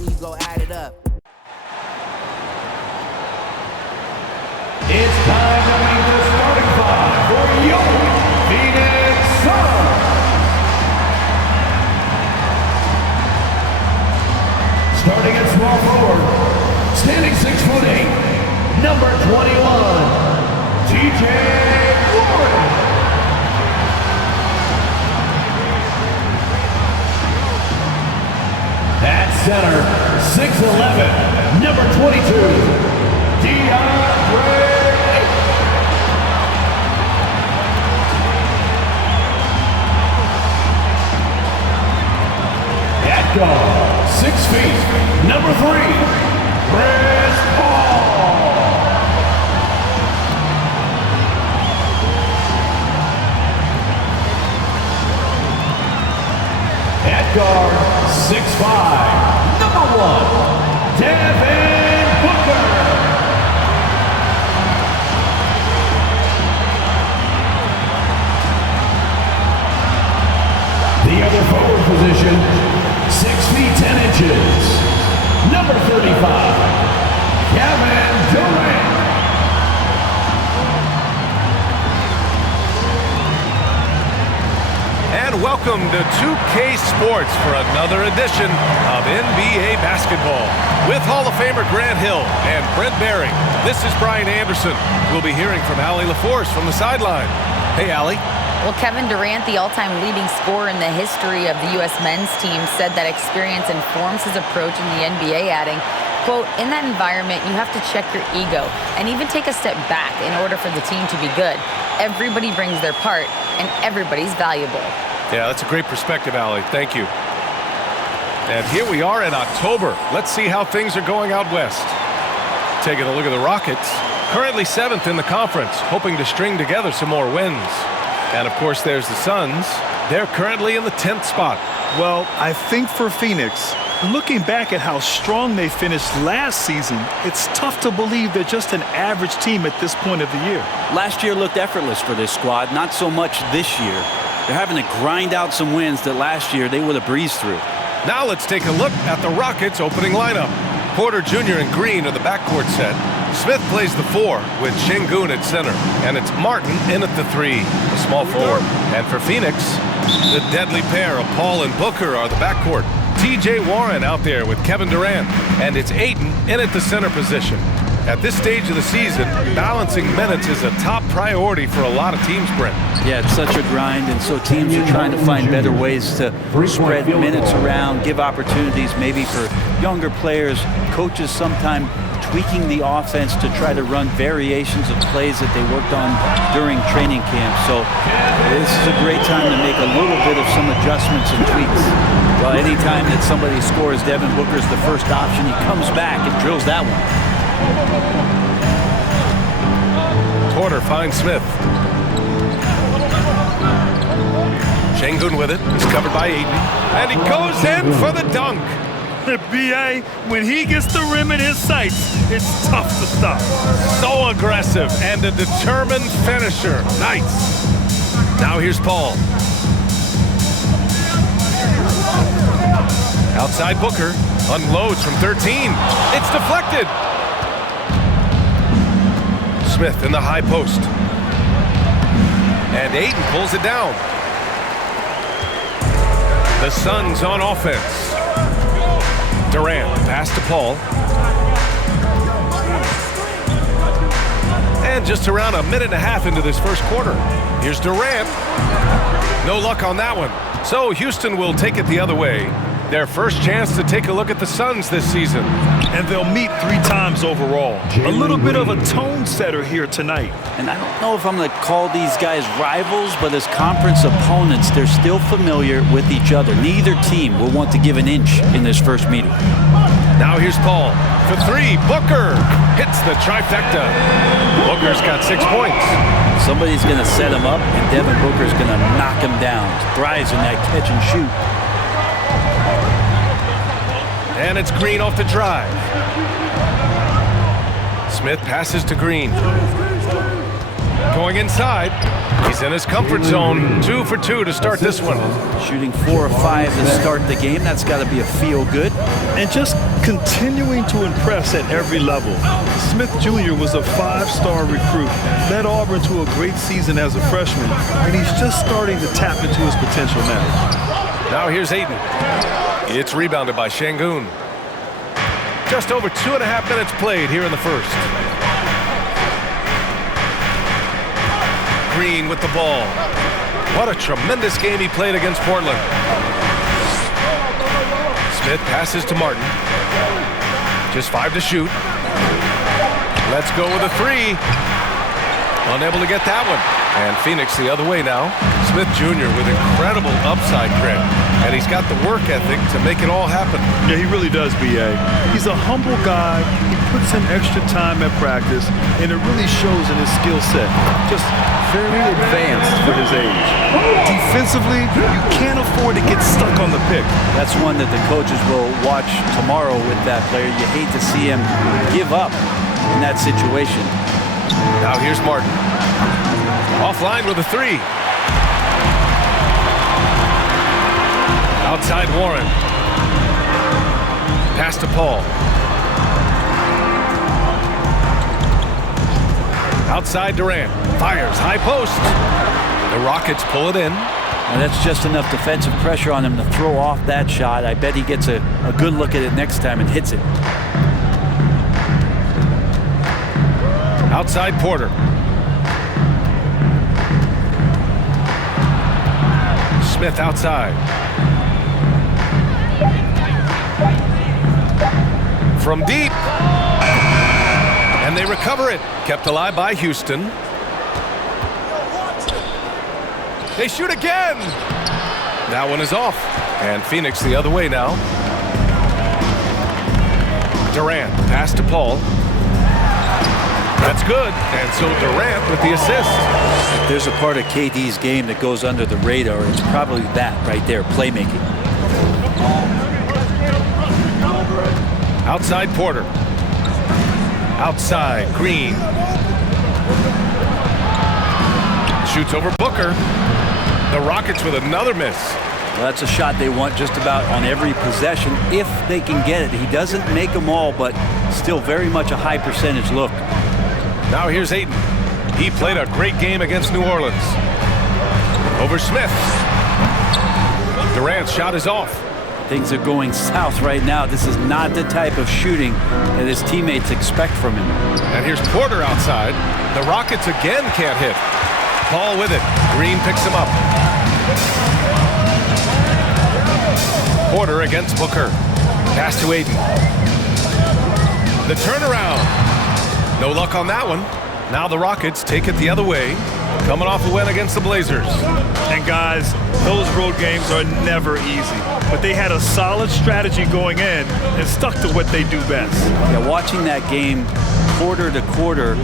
when you go add it up. It's time to meet the starting five for your Phoenix Suns. Starting at small forward, standing 6'8", number 21, TJ Warren. At center, 6'11", number 22, DeAndre. At guard, 6 feet, number 3, Chris Paul. At guard, 6'5", number 1, Devin Booker. The other forward position, 6 feet 10 inches, number 35, Kevin Durant. And welcome to 2K Sports for another edition of NBA basketball. With Hall of Famer Grant Hill and Brent Barry, this is Brian Anderson. We'll be hearing from Allie LaForce from the sideline. Hey, Allie. Well, Kevin Durant, the all-time leading scorer in the history of the U.S. men's team, said that experience informs his approach in the NBA, adding, quote, in that environment, you have to check your ego and even take a step back in order for the team to be good. Everybody brings their part, and everybody's valuable. Yeah, that's a great perspective, Allie. Thank you. And here we are in October. Let's see how things are going out west. Taking a look at the Rockets, currently 7th in the conference, hoping to string together some more wins. And, of course, there's the Suns. They're currently in the 10th spot. Well, I think for Phoenix, looking back at how strong they finished last season, it's tough to believe they're just an average team at this point of the year. Last year looked effortless for this squad, not so much this year. They're having to grind out some wins that last year they would have breezed through. Now let's take a look at the Rockets' opening lineup. Porter Jr. and Green are the backcourt set. Smith plays the 4 with Şengün at center. And it's Martin in at the 3, the small forward. And for Phoenix, the deadly pair of Paul and Booker are the backcourt. TJ Warren out there with Kevin Durant. And it's Ayton in at the center position. At this stage of the season, balancing minutes is a top priority for a lot of teams, Brent. Yeah, it's such a grind, and so teams are trying to find better ways to spread minutes around, give opportunities maybe for younger players. Coaches sometimes tweaking the offense to try to run variations of plays that they worked on during training camp. So this is a great time to make a little bit of some adjustments and tweaks. Well, anytime that somebody scores, Devin Booker's the first option. He comes back and drills that one. Porter finds Smith. Şengün with it. He's covered by Ayton. And he goes in for the dunk. B.A., when he gets the rim in his sights, it's tough to stop. So aggressive and a determined finisher. Nice. Now here's Paul. Outside Booker. Unloads from 13. It's deflected. Smith in the high post. And Ayton pulls it down. The Suns on offense. Durant, pass to Paul. And just around a minute and a half into this first quarter. Here's Durant. No luck on that one. So Houston will take it the other way. Their first chance to take a look at the Suns this season. And they'll meet 3 times overall. A little bit of a tone setter here tonight. And I don't know if I'm going to call these guys rivals, but as conference opponents, they're still familiar with each other. Neither team will want to give an inch in this first meeting. Now here's Paul for 3. Booker hits the trifecta. Booker's got 6 points. Somebody's going to set him up, and Devin Booker's going to knock him down. Thrives in that catch and shoot. And it's Green off the drive. Smith passes to Green. Going inside. He's in his comfort zone. 2 for 2 to start this one. Shooting 4 or 5 to start the game. That's got to be a feel-good. And just continuing to impress at every level. Smith Jr. was a 5-star recruit, led Auburn to a great season as a freshman, and he's just starting to tap into his potential now. Now here's Aiden. It's rebounded by Shangoon. Just over 2.5 minutes played here in the first. Green with the ball. What a tremendous game he played against Portland. Smith passes to Martin. Just 5 to shoot. Let's go with a 3. Unable to get that one. And Phoenix the other way now. Smith Jr. with incredible upside grit. And he's got the work ethic to make it all happen. Yeah, he really does, B.A. He's a humble guy. He puts in extra time at practice, and it really shows in his skill set. Just very advanced for his age. Defensively, you can't afford to get stuck on the pick. That's one that the coaches will watch tomorrow with that player. You hate to see him give up in that situation. Now here's Martin. Offline with a 3. Outside Warren. Pass to Paul. Outside Durant. Fires. High post. The Rockets pull it in. And that's just enough defensive pressure on him to throw off that shot. I bet he gets a good look at it next time and hits it. Outside Porter. Smith outside. From deep. And they recover it. Kept alive by Houston. They shoot again. That one is off. And Phoenix the other way now. Durant, pass to Paul. That's good. And so Durant with the assist. If there's a part of KD's game that goes under the radar, it's probably that right there, playmaking. Outside Porter. Outside Green. Shoots over Booker. The Rockets with another miss. Well, that's a shot they want just about on every possession if they can get it. He doesn't make them all, but still very much a high percentage look. Now here's Aiden. He played a great game against New Orleans. Over Smith. Durant's shot is off. Things are going south right now. This is not the type of shooting that his teammates expect from him. And here's Porter outside. The Rockets again can't hit. Paul with it. Green picks him up. Porter against Booker. Pass to Aiden. The turnaround. No luck on that one. Now the Rockets take it the other way, coming off a win against the Blazers. And guys, those road games are never easy, but they had a solid strategy going in and stuck to what they do best. Yeah, watching that game quarter to quarter,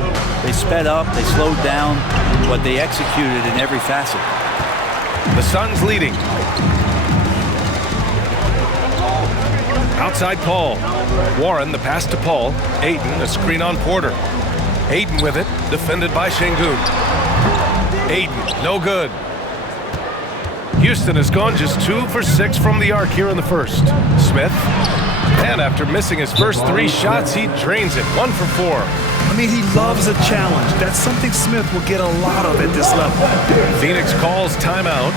they sped up, they slowed down, but they executed in every facet. The Suns leading. Outside Paul. Warren, the pass to Paul. Aiden, a screen on Porter. Aiden with it, defended by Shangoon. Aiden, no good. Houston has gone just 2 for 6 from the arc here in the first. Smith, and after missing his first 3 shots, he drains it. 1 for 4. I mean, he loves a challenge. That's something Smith will get a lot of at this level. Phoenix calls timeout.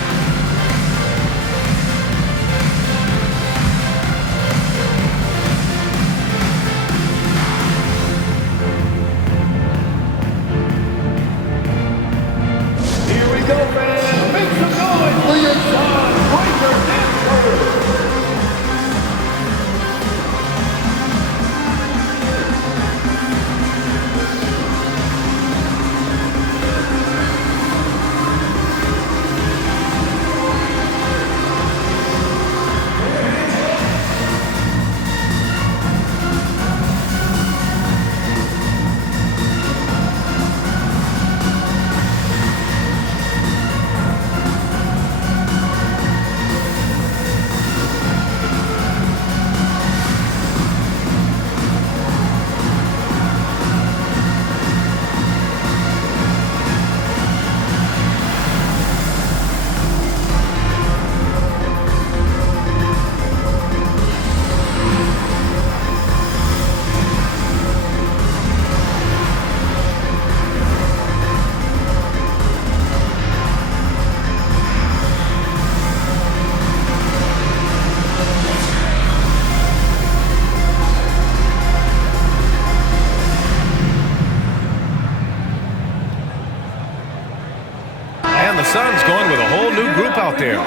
out there.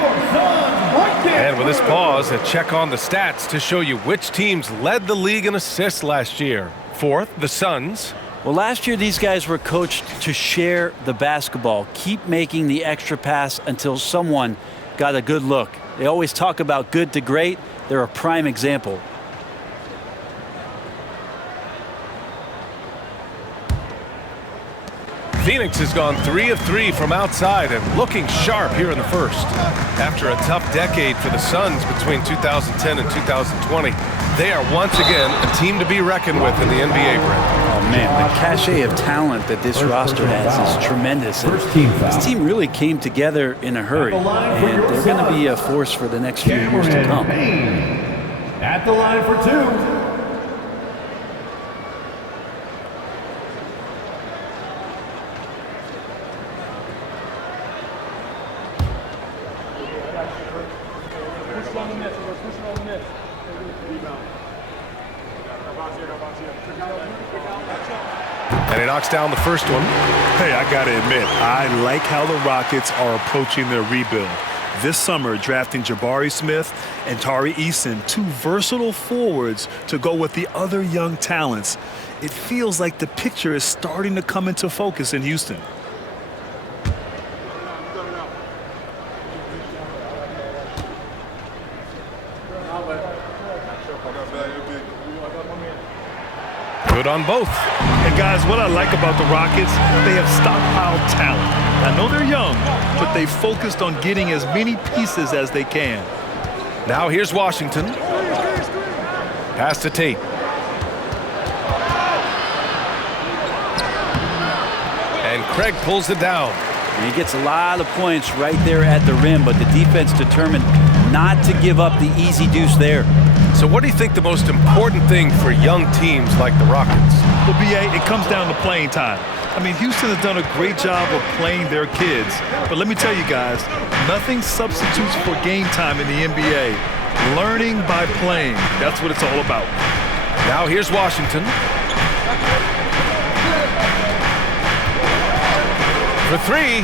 And with this pause, a check on the stats to show you which teams led the league in assists last year. Fourth, the Suns. Well, last year these guys were coached to share the basketball, keep making the extra pass until someone got a good look. They always talk about good to great. They're a prime example. Phoenix has gone 3 of 3 from outside and looking sharp here in the first. After a tough decade for the Suns between 2010 and 2020, they are once again a team to be reckoned with in the NBA, Brent. Oh, man, the cachet of talent that this roster has is tremendous. And this team really came together in a hurry, and they're going to be a force for the next few years to come. At the line for 2. And he knocks down the first one. Hey, I got to admit, I like how the Rockets are approaching their rebuild. This summer, drafting Jabari Smith and Tari Eason, 2 versatile forwards to go with the other young talents. It feels like the picture is starting to come into focus in Houston. Good on both. And guys, what I like about the Rockets, they have stockpiled talent. I know they're young, but they focused on getting as many pieces as they can. Now here's Washington. Pass to Tate. And Craig pulls it down. And he gets a lot of points right there at the rim, but the defense determined not to give up the easy deuce there. So what do you think the most important thing for young teams like the Rockets? Well, BA, it comes down to playing time. I mean, Houston has done a great job of playing their kids. But let me tell you guys, nothing substitutes for game time in the NBA. Learning by playing, that's what it's all about. Now here's Washington. For 3.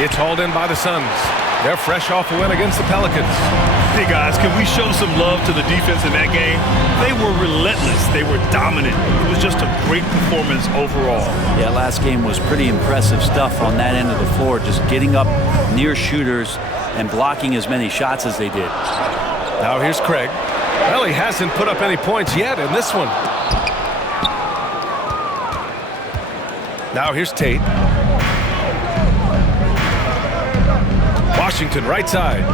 It's hauled in by the Suns. They're fresh off a win against the Pelicans. Hey guys, can we show some love to the defense in that game? They were relentless. They were dominant. It was just a great performance overall. Yeah, last game was pretty impressive stuff on that end of the floor, just getting up near shooters and blocking as many shots as they did. Now here's Craig. Well, he hasn't put up any points yet in this one. Now here's Tate. Washington, right side.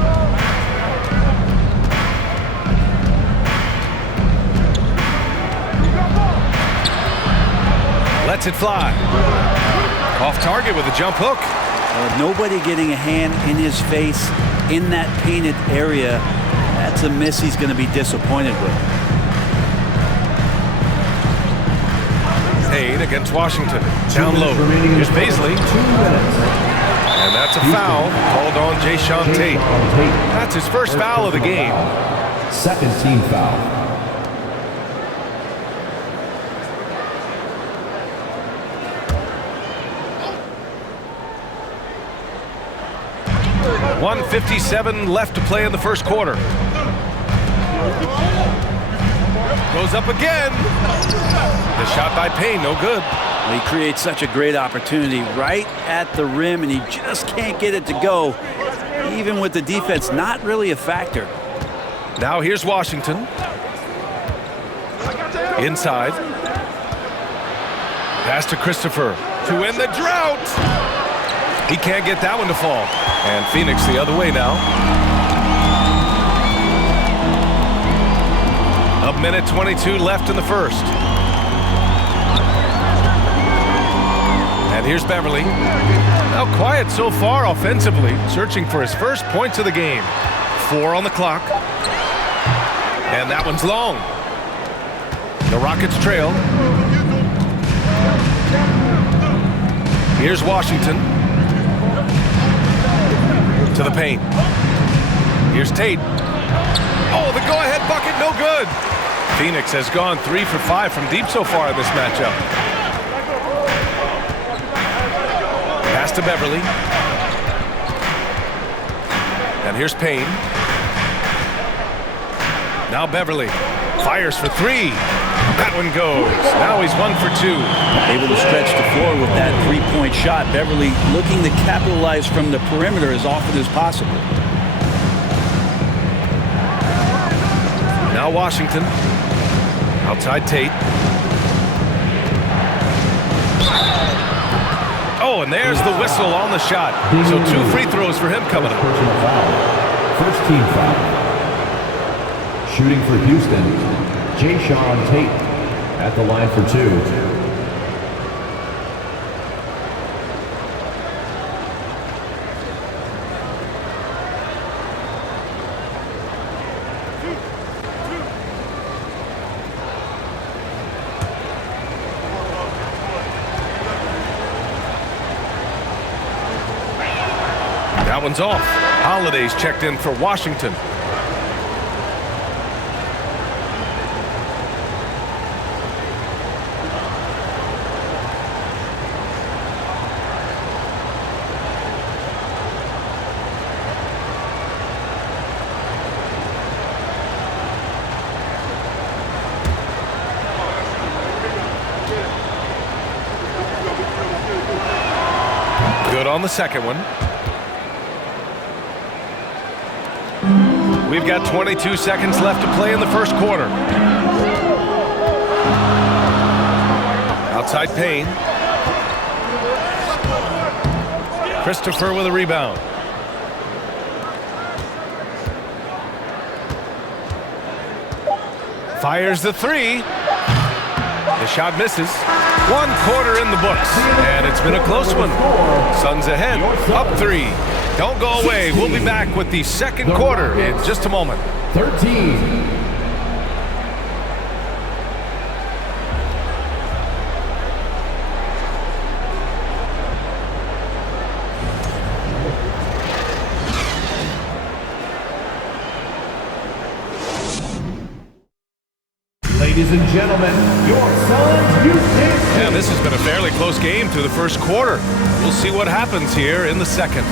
Lets it fly. Off target with a jump hook. Nobody getting a hand in his face in that painted area. That's a miss he's going to be disappointed with. Tate against Washington. Down low. Here's Paisley. And that's a foul called on Jayshawn Tate. That's his first foul of the game. Second team foul. .157 left to play in the first quarter. Goes up again. The shot by Payne, no good. He creates such a great opportunity right at the rim, and he just can't get it to go, even with the defense not really a factor. Now here's Washington. Inside. Pass to Christopher to end the drought. He can't get that one to fall. And Phoenix the other way now. A minute 22 left in the first. And here's Beverly. Now quiet so far offensively, searching for his first points of the game. 4 on the clock. And that one's long. The Rockets trail. Here's Washington. To the paint. Here's Tate. Oh, the go-ahead bucket, no good. Phoenix has gone 3 for 5 from deep so far in this matchup. Pass to Beverly. And here's Payne. Now Beverly fires for three. That one goes. Now he's 1 for 2. Able to stretch the floor with that three-point shot. Beverly looking to capitalize from the perimeter as often as possible. Now Washington. Outside Tate. Oh, and there's the whistle on the shot. So 2 free throws for him coming up. Personal foul. First team foul. Shooting for Houston, Jayshawn Tate at the line for 2. That one's off. Holiday's checked in for Washington. Good on the second one. We've got 22 seconds left to play in the first quarter. Outside Payne. Christopher with a rebound. Fires the three. The shot misses. 1 quarter in the books, and it's been a close one. Suns ahead, up 3. Don't go away. We'll be back with the second quarter in just a moment. 13. Ladies and gentlemen, your Suns Houston. Yeah, this has been a fairly close game through the first quarter. We'll see what happens here in the second.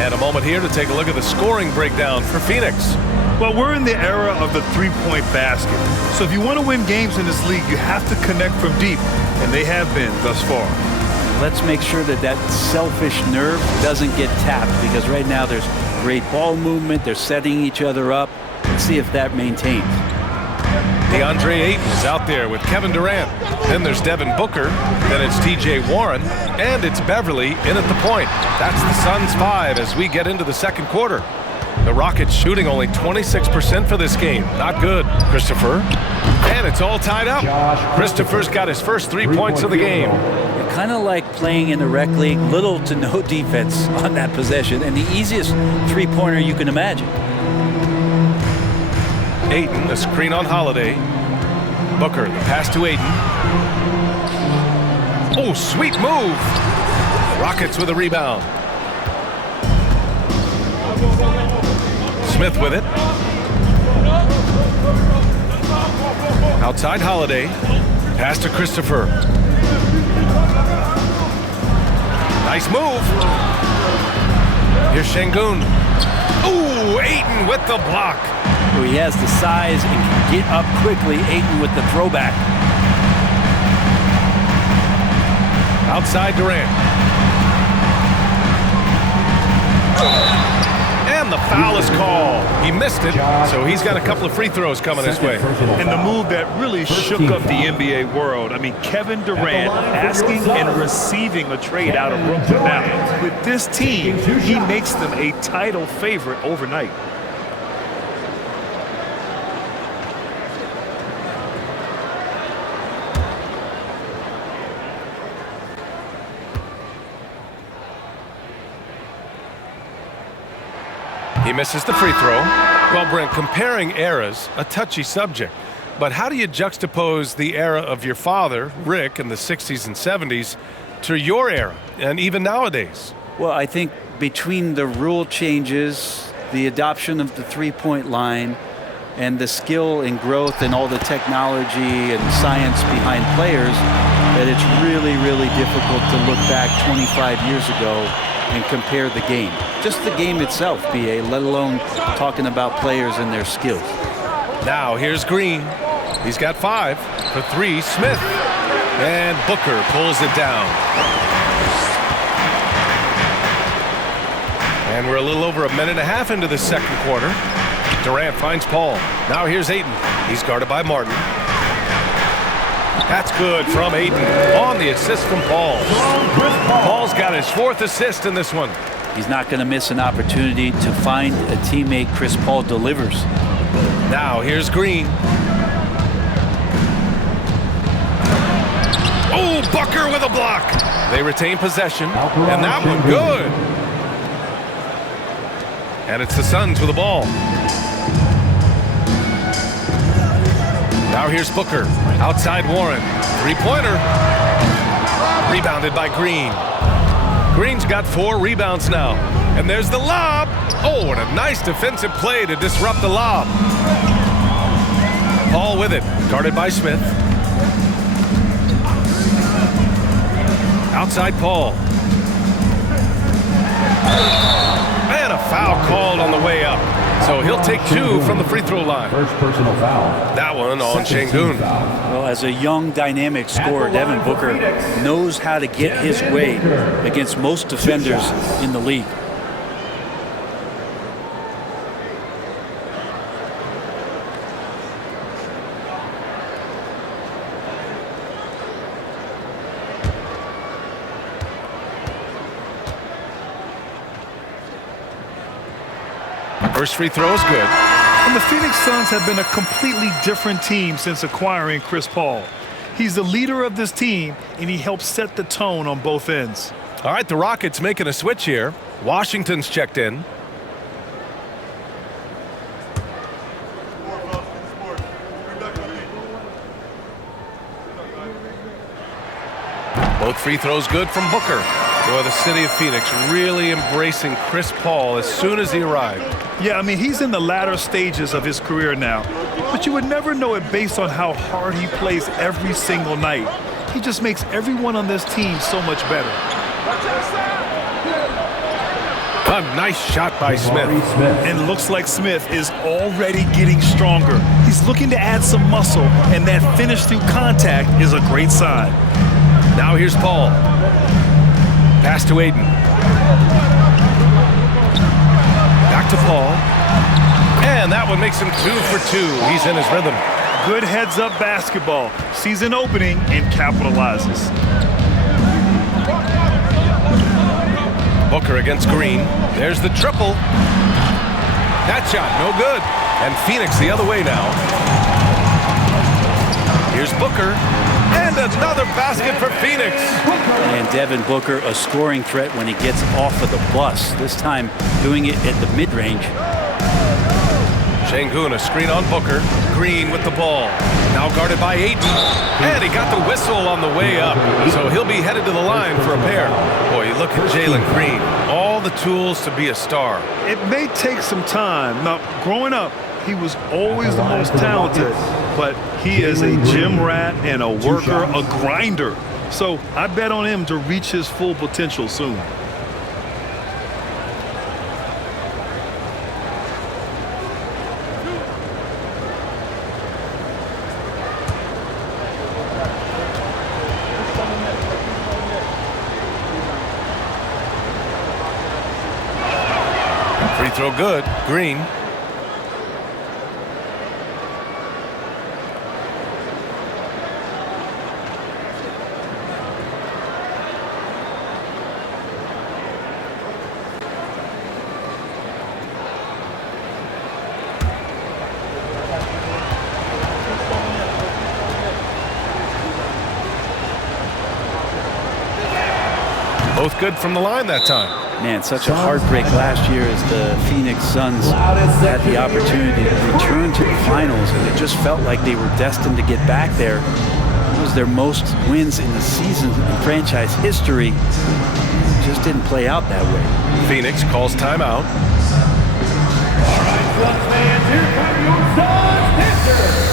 And a moment here to take a look at the scoring breakdown for Phoenix. Well, we're in the era of the three-point basket. So if you want to win games in this league, you have to connect from deep, and they have been thus far. Let's make sure that that selfish nerve doesn't get tapped, because right now there's great ball movement. They're setting each other up. Let's see if that maintains. DeAndre Ayton is out there with Kevin Durant. Then there's Devin Booker. Then it's TJ Warren. And it's Beverly in at the point. That's the Suns 5 as we get into the second quarter. The Rockets shooting only 26% for this game. Not good. Christopher. And it's all tied up. Christopher's got his first 3 points of the game. Kind of like playing in the rec league, little to no defense on that possession, and the easiest three-pointer you can imagine. Ayton, a screen on Holiday. Booker, the pass to Ayton. Oh, sweet move. Rockets with a rebound. Smith with it. Outside Holiday. Pass to Christopher. Nice move. Here's Şengün. Ooh, Ayton with the block. He has the size and can get up quickly. Ayton with the throwback. Outside Durant. And the foul is called. He missed it, so he's got a couple of free throws coming his way. And the move that really shook up the NBA world. I mean, Kevin Durant asking and receiving a trade out of Brooklyn. Now, with this team, he makes them a title favorite overnight. He misses the free throw. Well, Brent, comparing eras, a touchy subject. But how do you juxtapose the era of your father, Rick, in the 60s and 70s to your era, and even nowadays? Well, I think between the rule changes, the adoption of the three-point line, and the skill and growth and all the technology and science behind players, that it's really, really difficult to look back 25 years ago and compare the game. Just the game itself, BA, let alone talking about players and their skills. Now here's Green. He's got 5 for 3. Smith. And Booker pulls it down. And we're a little over a minute and a half into the second quarter. Durant finds Paul. Now here's Ayton. He's guarded by Martin. That's good from Ayton on the assist from Paul. Paul's got his 4th assist in this one. He's not going to miss an opportunity to find a teammate. Chris Paul delivers. Now here's Green. Oh, Booker with a block. They retain possession, and that one good. And it's the Suns with the ball. Now here's Booker. Outside Warren. 3-pointer. Rebounded by Green. Green's got 4 rebounds now. And there's the lob. Oh, and a nice defensive play to disrupt the lob. Paul with it. Guarded by Smith. Outside Paul. And a foul called on the way up. So he'll take 2 from the free throw line. First personal foul. That one on Şengün. Well, as a young, dynamic scorer, Devin Booker knows how to get his way against most defenders in the league. First free throw is good. And the Phoenix Suns have been a completely different team since acquiring Chris Paul. He's the leader of this team, and he helps set the tone on both ends. All right, the Rockets making a switch here. Washington's checked in. Both free throws good from Booker. Boy, the city of Phoenix really embracing Chris Paul as soon as he arrived. Yeah, I mean, he's in the latter stages of his career now. But you would never know it based on how hard he plays every single night. He just makes everyone on this team so much better. A nice shot by Smith. And looks like Smith is already getting stronger. He's looking to add some muscle, and that finish through contact is a great sign. Now here's Paul. Pass to Ayton. Back to Paul. And that one makes him 2 for 2. He's in his rhythm. Good heads-up basketball. Sees an opening and capitalizes. Booker against Green. There's the triple. That shot, no good. And Phoenix the other way now. Here's Booker. And another basket for Phoenix. And Devin Booker, a scoring threat when he gets off of the bus. This time doing it at the mid-range. Şengün, a screen on Booker. Green with the ball. Now guarded by Ayton. And he got the whistle on the way up. So he'll be headed to the line for a pair. Boy, you look at Jalen Green. All the tools to be a star. It may take some time. Now, growing up, he was always the most talented, but he is a gym rat and a worker, a grinder. So I bet on him to reach his full potential soon. Free throw good. Green. Both good from the line that time. Man, such a heartbreak last year as the Phoenix Suns had the opportunity to return to the finals, and it just felt like they were destined to get back there. It was their most wins in the season in franchise history. It just didn't play out that way. Phoenix calls timeout. All right, Suns fans, here come your Suns pitcher.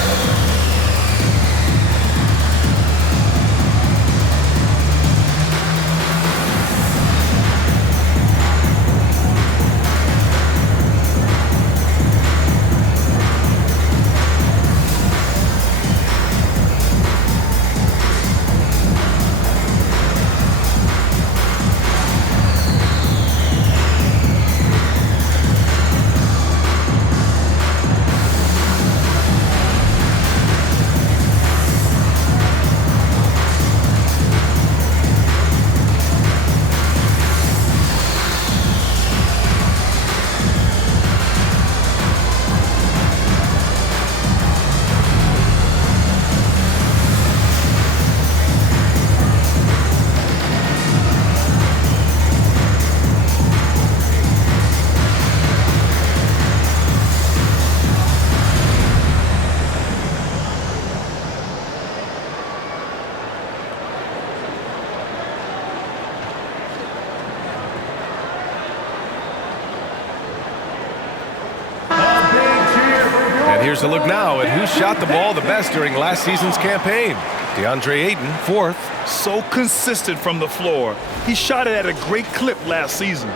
here's a look now at who shot the ball the best during last season's campaign. DeAndre Ayton, 4th. So consistent from the floor. He shot it at a great clip last season.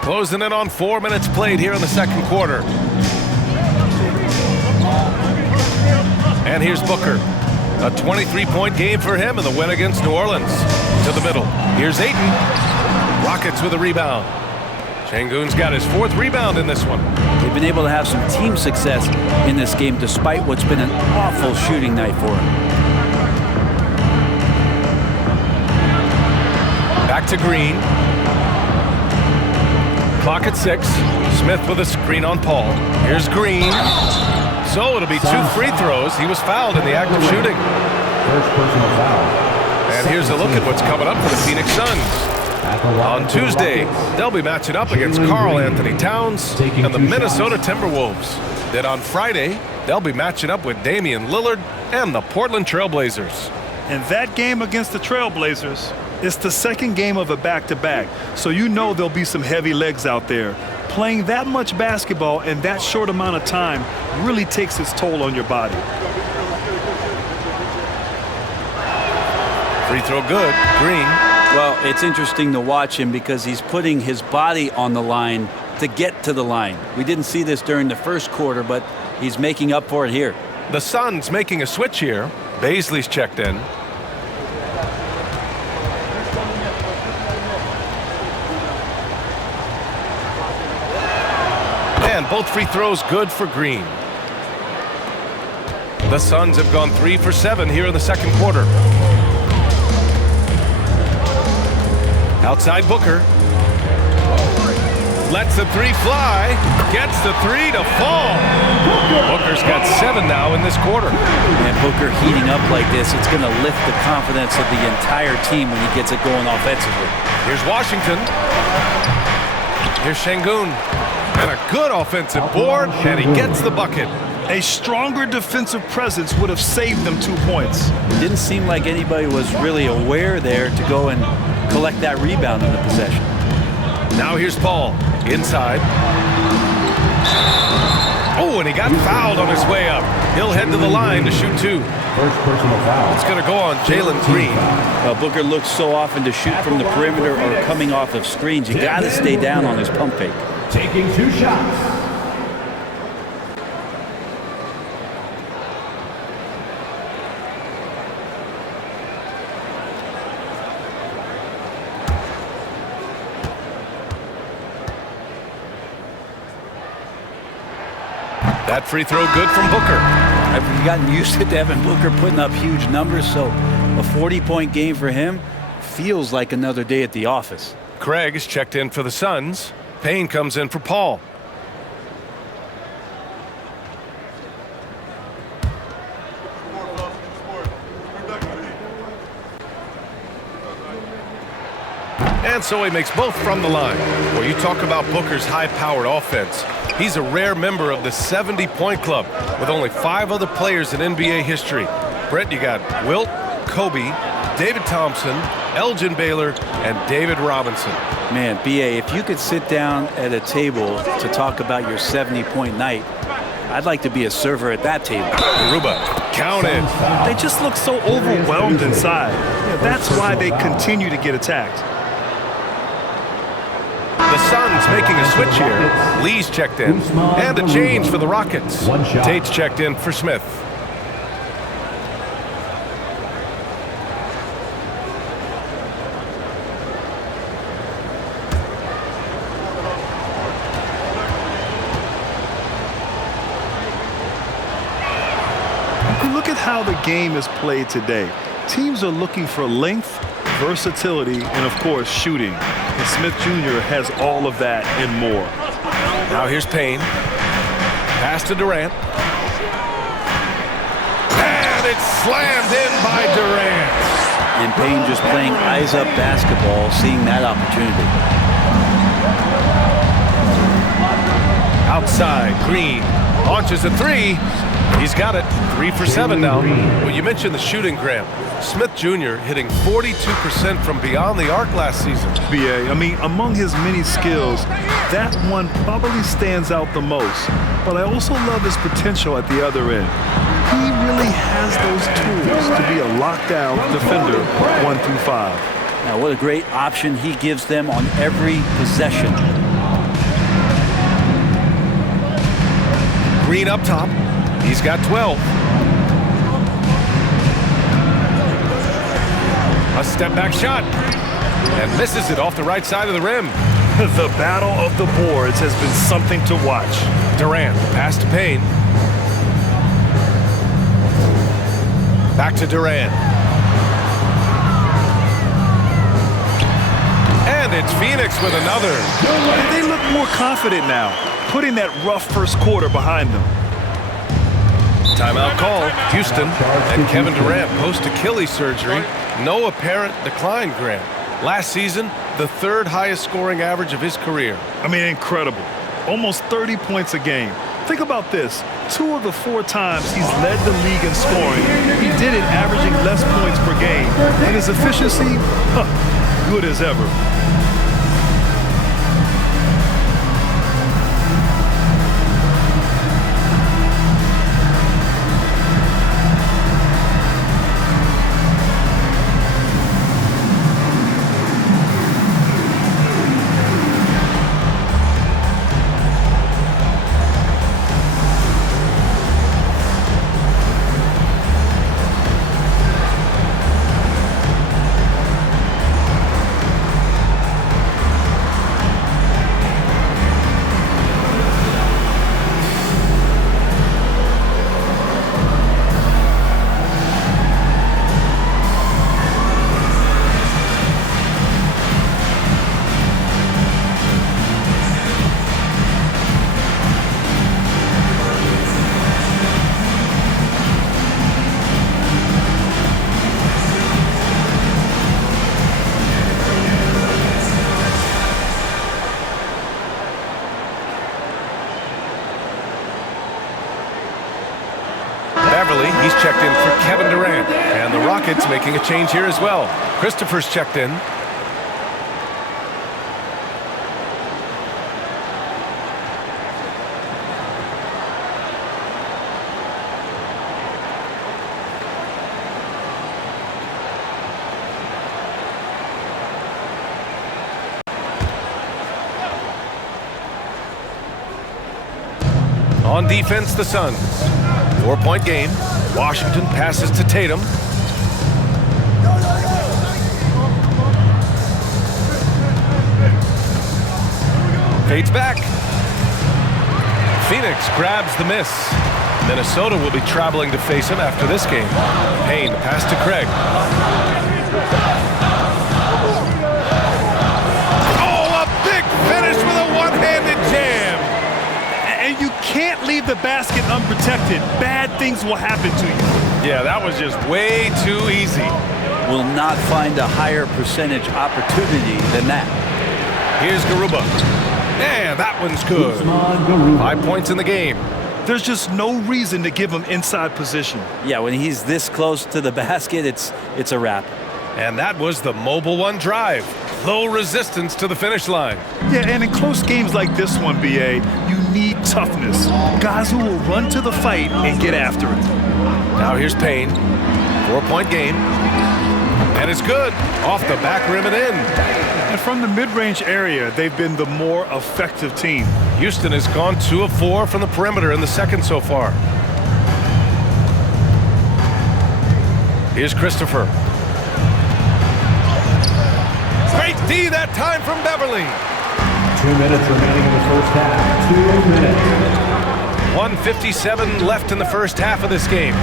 Closing in on 4 minutes played here in the second quarter. And here's Booker. A 23-point game for him in the win against New Orleans. To the middle. Here's Ayton. Rockets with a rebound. Şengün's got his 4th rebound in this one. They've been able to have some team success in this game despite what's been an awful shooting night for him. Back to Green. Clock at 6. Smith with a screen on Paul. Here's Green. So it'll be 2 free throws. He was fouled in the act of shooting. First personal foul. And here's a look at what's coming up for the Phoenix Suns. On Tuesday, they'll be matching up against Karl Anthony Towns and the Minnesota Timberwolves. Then on Friday, they'll be matching up with Damian Lillard and the Portland Trailblazers. And that game against the Trailblazers, it's the second game of a back-to-back, so you know there'll be some heavy legs out there. Playing that much basketball in that short amount of time really takes its toll on your body. Free throw good. Green. Well, it's interesting to watch him because he's putting his body on the line to get to the line. We didn't see this during the first quarter, but he's making up for it here. The Suns making a switch here. Baisley's checked in. And both free throws good for Green. The Suns have gone 3 for 7 here in the second quarter. Outside Booker. Lets the 3 fly. Gets the 3 to fall. Booker's got 7 now in this quarter. And Booker heating up like this, it's going to lift the confidence of the entire team when he gets it going offensively. Here's Washington. Here's Şengün. And a good offensive board, and he gets the bucket. A stronger defensive presence would have saved them 2 points. It didn't seem like anybody was really aware there to go and collect that rebound in the possession. Now here's Paul. Inside. Oh, and he got fouled on his way up. He'll head to the line to shoot 2. First personal foul. It's going to go on Jalen Green. Booker looks so often to shoot from the perimeter or coming off of screens. You got to stay down on his pump fake. Taking 2 shots. That free throw good from Booker. I've gotten used to Devin Booker putting up huge numbers, so a 40-point game for him feels like another day at the office. Craig is checked in for the Suns. Payne comes in for Paul. And so he makes both from the line. Well, you talk about Booker's high-powered offense. He's a rare member of the 70-point club with only 5 other players in NBA history. Brett, you got Wilt, Kobe, David Thompson, Elgin Baylor, and David Robinson. Man, B.A., if you could sit down at a table to talk about your 70-point night, I'd like to be a server at that table. Garuba, counted. They just look so overwhelmed inside. That's why they continue to get attacked. The Suns making a switch here. Lee's checked in. And a change for the Rockets. Tate's checked in for Smith. Look at how the game is played today. Teams are looking for length, versatility, and of course shooting. And Smith Jr. has all of that and more. Now here's Payne. Pass to Durant. And it's slammed in by Durant. And Payne just playing eyes-up basketball, seeing that opportunity. Outside, Green launches a 3. He's got it. 3 for 7 now. Well, you mentioned the shooting, Graham. Smith Jr. hitting 42% from beyond the arc last season. BA, I mean, among his many skills, that one probably stands out the most. But I also love his potential at the other end. He really has those tools to be a lockdown defender 1 through 5. Now, what a great option he gives them on every possession. Green up top. He's got 12. A step back shot. And misses it off the right side of the rim. The battle of the boards has been something to watch. Durant, pass to Payne. Back to Durant. And it's Phoenix with another. They look more confident now, putting that rough first quarter behind them. Timeout call. Houston and Kevin Durant post Achilles surgery. No apparent decline, Grant. Last season, the 3rd highest scoring average of his career. I mean, incredible. Almost 30 points a game. Think about this. 2 of the 4 times he's led the league in scoring, he did it averaging less points per game. And his efficiency, good as ever. He's checked in for Kevin Durant. And the Rockets making a change here as well. Christopher's checked in. On defense, the Suns. 4-point game. Washington passes to Tatum. Fades back. Phoenix grabs the miss. Minnesota will be traveling to face him after this game. Payne pass to Craig. Oh, a big finish with a one-handed jam. And you can't leave the basket unprotected. Bad things will happen to you. Yeah, that was just way too easy. Will not find a higher percentage opportunity than that. Here's Garuba. Yeah, that one's good. 5 points in the game. There's just no reason to give him inside position. Yeah, when he's this close to the basket, it's a wrap. And that was the mobile one drive. Low resistance to the finish line. Yeah, and in close games like this one, BA, you need toughness. Guys who will run to the fight and get after it. Now here's Payne. 4-point game. And it's good. Off the back rim and in. And from the mid-range area, they've been the more effective team. Houston has gone 2 of 4 from the perimeter in the second so far. Here's Christopher. Great D that time from Beverly. 2 minutes remaining in the first half. 2 minutes. 1:57 left in the first half of this game.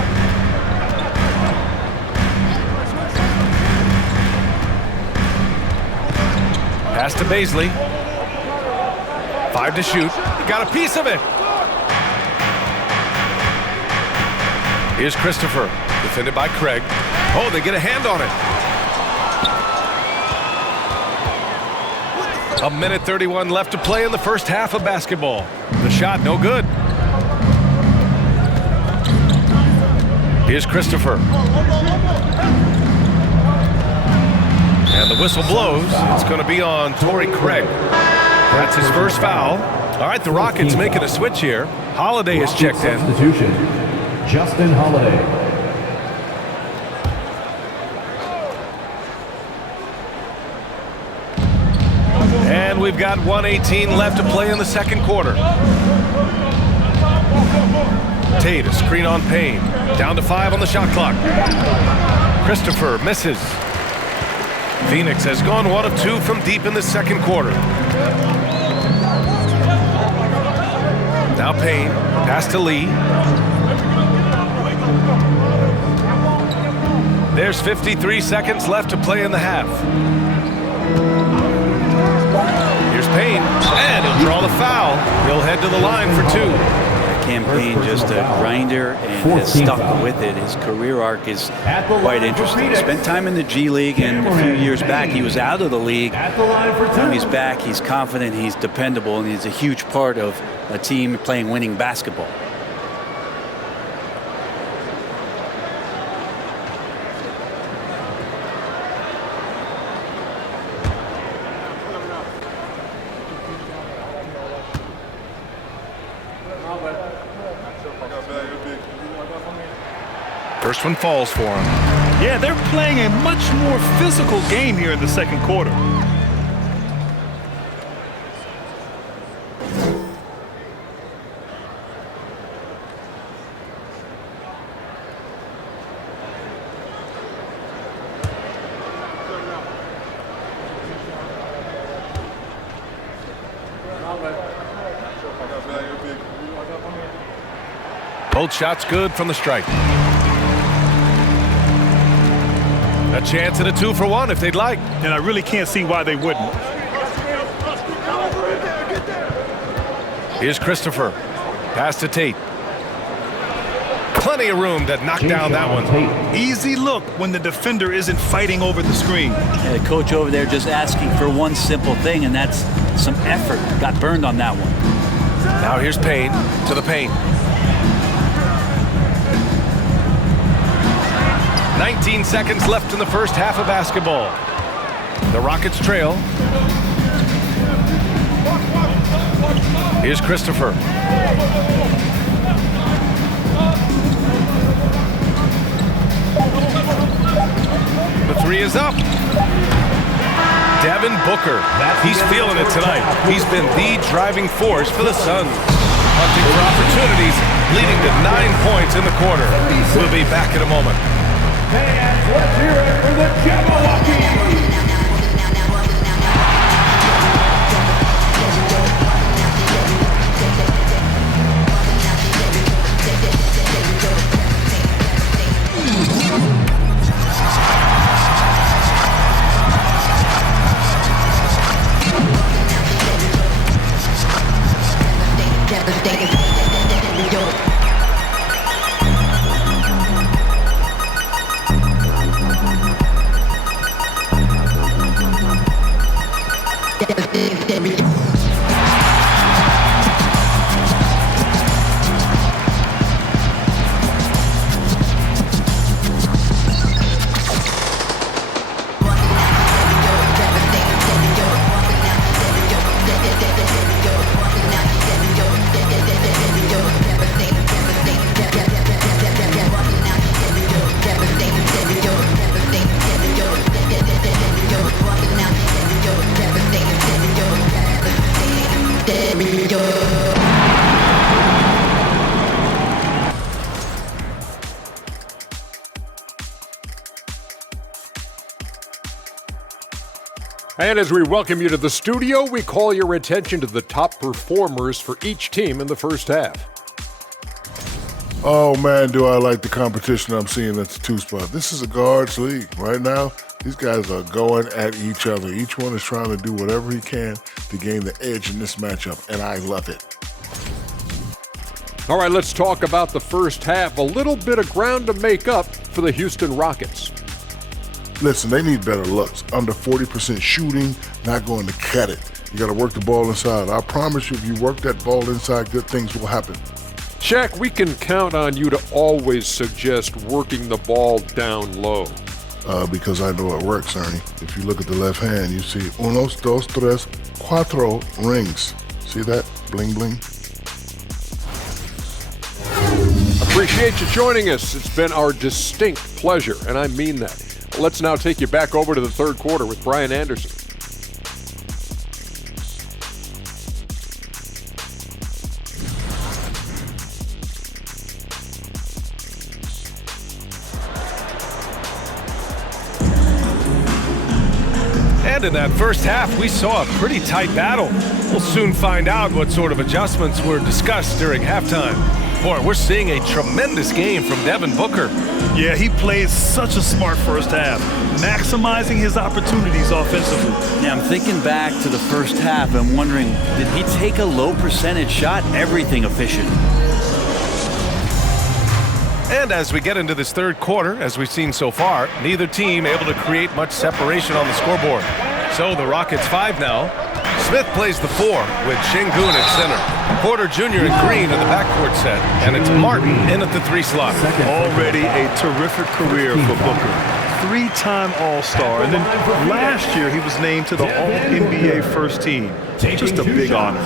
Pass to Baisley. 5 to shoot. Got a piece of it. Here's Christopher. Defended by Craig. Oh, they get a hand on it. 1:31 left to play in the first half of basketball. The shot no good. Here's Christopher. And the whistle blows. It's going to be on Torrey Craig. That's his first foul. All right, the Rockets making a switch here. Holiday is checked in. Substitution, Justin Holiday. And we've got 1:18 left to play in the second quarter. Tate, a screen on Payne. Down to 5 on the shot clock. Christopher misses. Phoenix has gone 1 of 2 from deep in the second quarter. Now Payne, pass to Lee. There's 53 seconds left to play in the half. Here's Payne, and he'll draw the foul. He'll head to the line for 2. Campaign just a grinder and has stuck with it. His career arc is quite interesting. Spent time in the G League, and a few years back he was out of the league. Now he's back, he's confident, he's dependable, and he's a huge part of a team playing winning basketball. First one falls for him. Yeah, they're playing a much more physical game here in the second quarter. Both shots good from the stripe. A chance at a 2-for-1 if they'd like. And I really can't see why they wouldn't. Here's Christopher. Pass to Tate. Plenty of room to knock down that one. Easy look when the defender isn't fighting over the screen. Yeah, the coach over there just asking for one simple thing, and that's some effort. Got burned on that one. Now here's Payne to the paint. 19 seconds left in the first half of basketball. The Rockets trail. Here's Christopher. The 3 is up. Devin Booker. He's feeling it tonight. He's been the driving force for the Suns. Hunting for opportunities, leading to 9 points in the quarter. We'll be back in a moment. And let's hear it for the Jabberwockies! And as we welcome you to the studio, we call your attention to the top performers for each team in the first half. Oh, man, do I like the competition I'm seeing at the 2 spot. This is a guards league. Right now, these guys are going at each other. Each one is trying to do whatever he can to gain the edge in this matchup, and I love it. All right, let's talk about the first half. A little bit of ground to make up for the Houston Rockets. Listen, they need better looks. Under 40% shooting, not going to cut it. You got to work the ball inside. I promise you, if you work that ball inside, good things will happen. Shaq, we can count on you to always suggest working the ball down low. Because I know it works, Ernie. If you look at the left hand, you see unos, dos, tres, cuatro rings. See that? Bling, bling. Appreciate you joining us. It's been our distinct pleasure, and I mean that. Let's now take you back over to the third quarter with Brian Anderson. And in that first half, we saw a pretty tight battle. We'll soon find out what sort of adjustments were discussed during halftime. Boy, we're seeing a tremendous game from Devin Booker. Yeah, he played such a smart first half, maximizing his opportunities offensively. Yeah, I'm thinking back to the first half and wondering, did he take a low percentage shot? Everything efficient. And as we get into this third quarter, as we've seen so far, neither team able to create much separation on the scoreboard. So the Rockets 5 now. Smith plays the 4 with Şengün at center. Porter Jr. and Green in the backcourt set. And it's Martin in at the 3 slot. Already a terrific career for Booker. 3-time All-Star. And then last year he was named to the All-NBA first team. Just a big honor.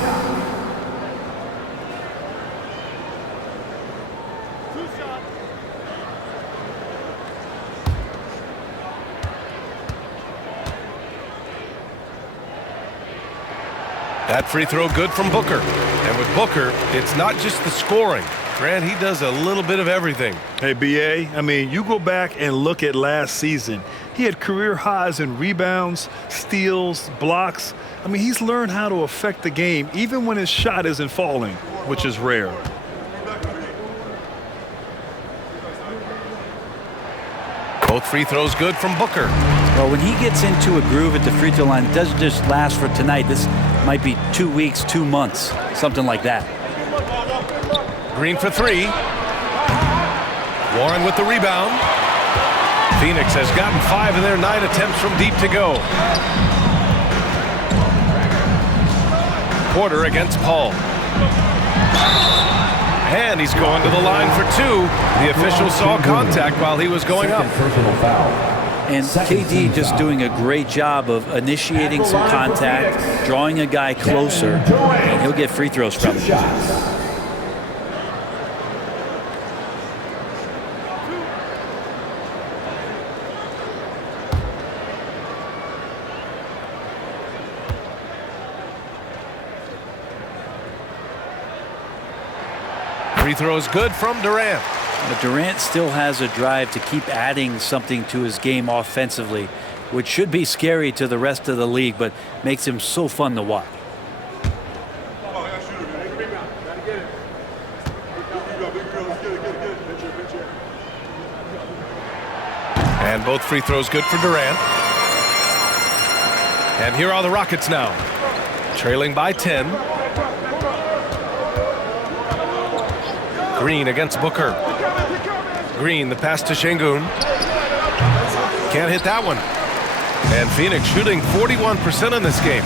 That free throw good from Booker. And with Booker, it's not just the scoring. Grant, he does a little bit of everything. Hey, B.A., I mean, you go back and look at last season. He had career highs in rebounds, steals, blocks. I mean, he's learned how to affect the game even when his shot isn't falling, which is rare. Both free throws good from Booker. Well, when he gets into a groove at the free throw line, it doesn't just last for tonight. This might be 2 weeks, 2 months, something like that. Green for 3. Warren with the rebound. Phoenix has gotten 5 of their 9 attempts from deep to go. Porter against Paul. And he's going to the line for 2. The official saw contact while he was going up. And KD just doing a great job of initiating some contact, drawing a guy closer, and he'll get free throws from him. Free throws good from Durant. But Durant still has a drive to keep adding something to his game offensively, which should be scary to the rest of the league, but makes him so fun to watch. And both free throws good for Durant. And here are the Rockets now, trailing by 10. Green against Booker. Green, the pass to Şengün. Can't hit that one. And Phoenix shooting 41% in this game.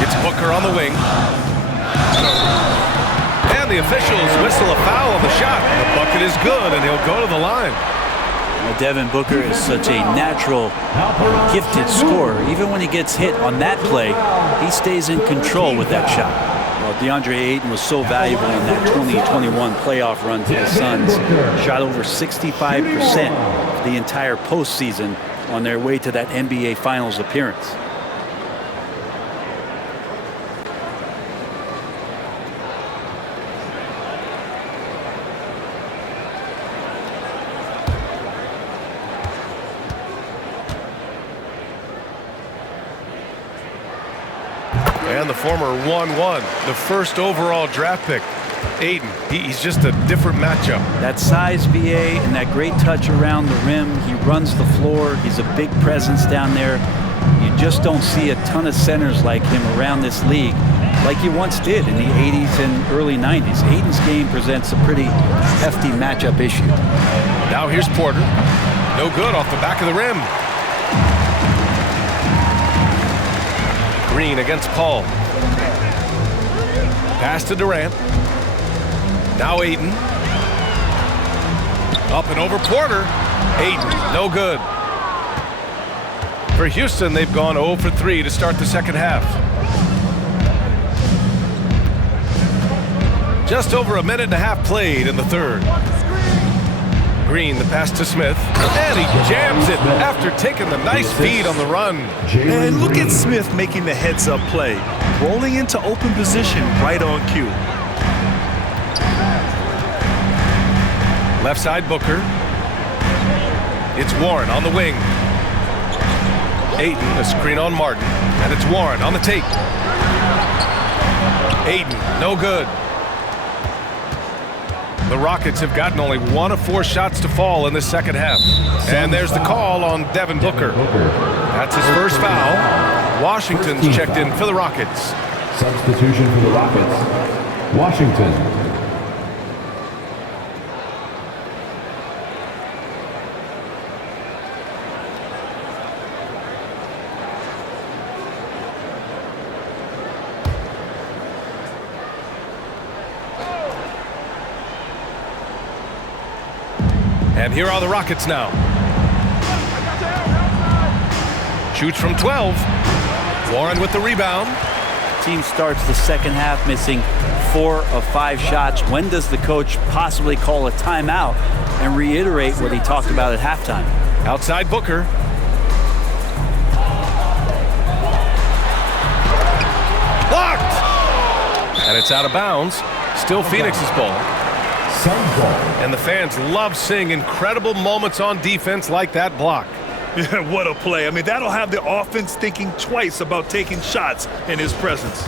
It's Booker on the wing. And the officials whistle a foul on the shot. The bucket is good, and he'll go to the line. Well, Devin Booker is such a natural, gifted scorer. Even when he gets hit on that play, he stays in control with that shot. Well, DeAndre Ayton was so valuable in that 2021 playoff run to the Suns. Shot over 65% of the entire postseason on their way to that NBA Finals appearance. And the former 1-1, the first overall draft pick. Ayton, he's just a different matchup. That size, BA, and that great touch around the rim. He runs the floor. He's a big presence down there. You just don't see a ton of centers like him around this league like you once did in the 80s and early 90s. Ayton's game presents a pretty hefty matchup issue. Now here's Porter. No good off the back of the rim. Green against Paul. Pass to Durant. Now Ayton. Up and over Porter. Ayton, no good. For Houston, they've gone 0 for 3 to start the second half. Just over a minute and a half played in the third. Green, the pass to Smith, and he jams it after taking the nice feed on the run. And look at Smith making the heads-up play, rolling into open position right on cue. Left side, Booker. It's Warren on the wing. Ayton, a screen on Martin, and it's Warren on the take. Ayton, no good. The Rockets have gotten only 1 of 4 shots to fall in the second half. And there's the call on Devin Booker. That's his first foul. Washington's checked in for the Rockets. Substitution for the Rockets, Washington. And here are the Rockets now. Shoots from 12. Warren with the rebound. Team starts the second half missing 4 of 5 shots. When does the coach possibly call a timeout and reiterate what he talked about at halftime? Outside Booker. Blocked! And it's out of bounds. Still Phoenix's ball. And the fans love seeing incredible moments on defense like that block. Yeah, what a play. I mean, that'll have the offense thinking twice about taking shots in his presence.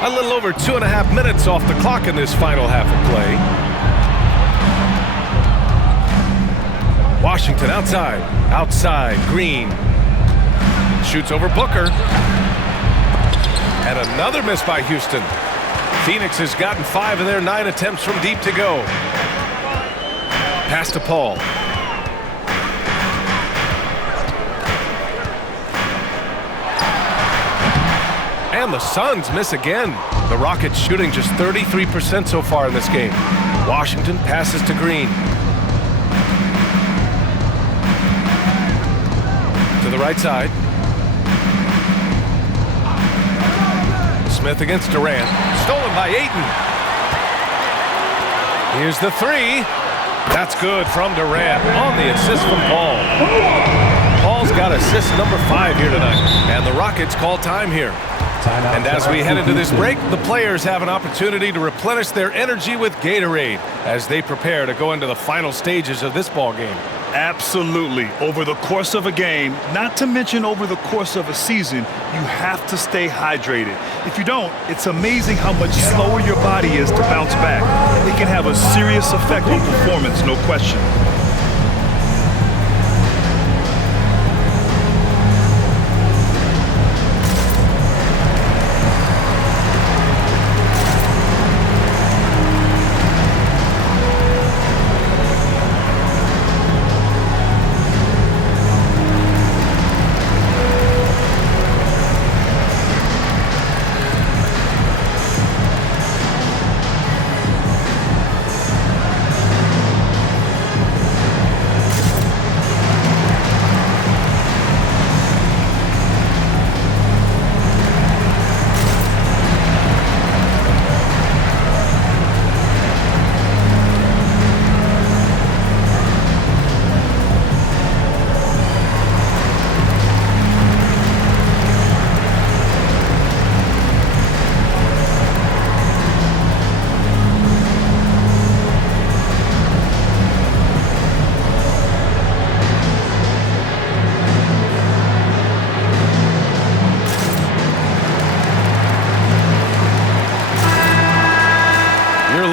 A little over 2.5 minutes off the clock in this final half of play. Washington outside. Outside, Green. Shoots over Booker. And another miss by Houston. Phoenix has gotten 5 of their 9 attempts from deep to go. Pass to Paul. And the Suns miss again. The Rockets shooting just 33% so far in this game. Washington passes to Green. To the right side. Smith against Durant. Stolen by Ayton. Here's the 3. That's good from Durant on the assist from Paul. Paul's got assist number 5 here tonight. And the Rockets call time here. And as we head into this break, the players have an opportunity to replenish their energy with Gatorade as they prepare to go into the final stages of this ball game. Absolutely. Over the course of a game, not to mention over the course of a season, you have to stay hydrated. If you don't, it's amazing how much slower your body is to bounce back. It can have a serious effect on performance, no question.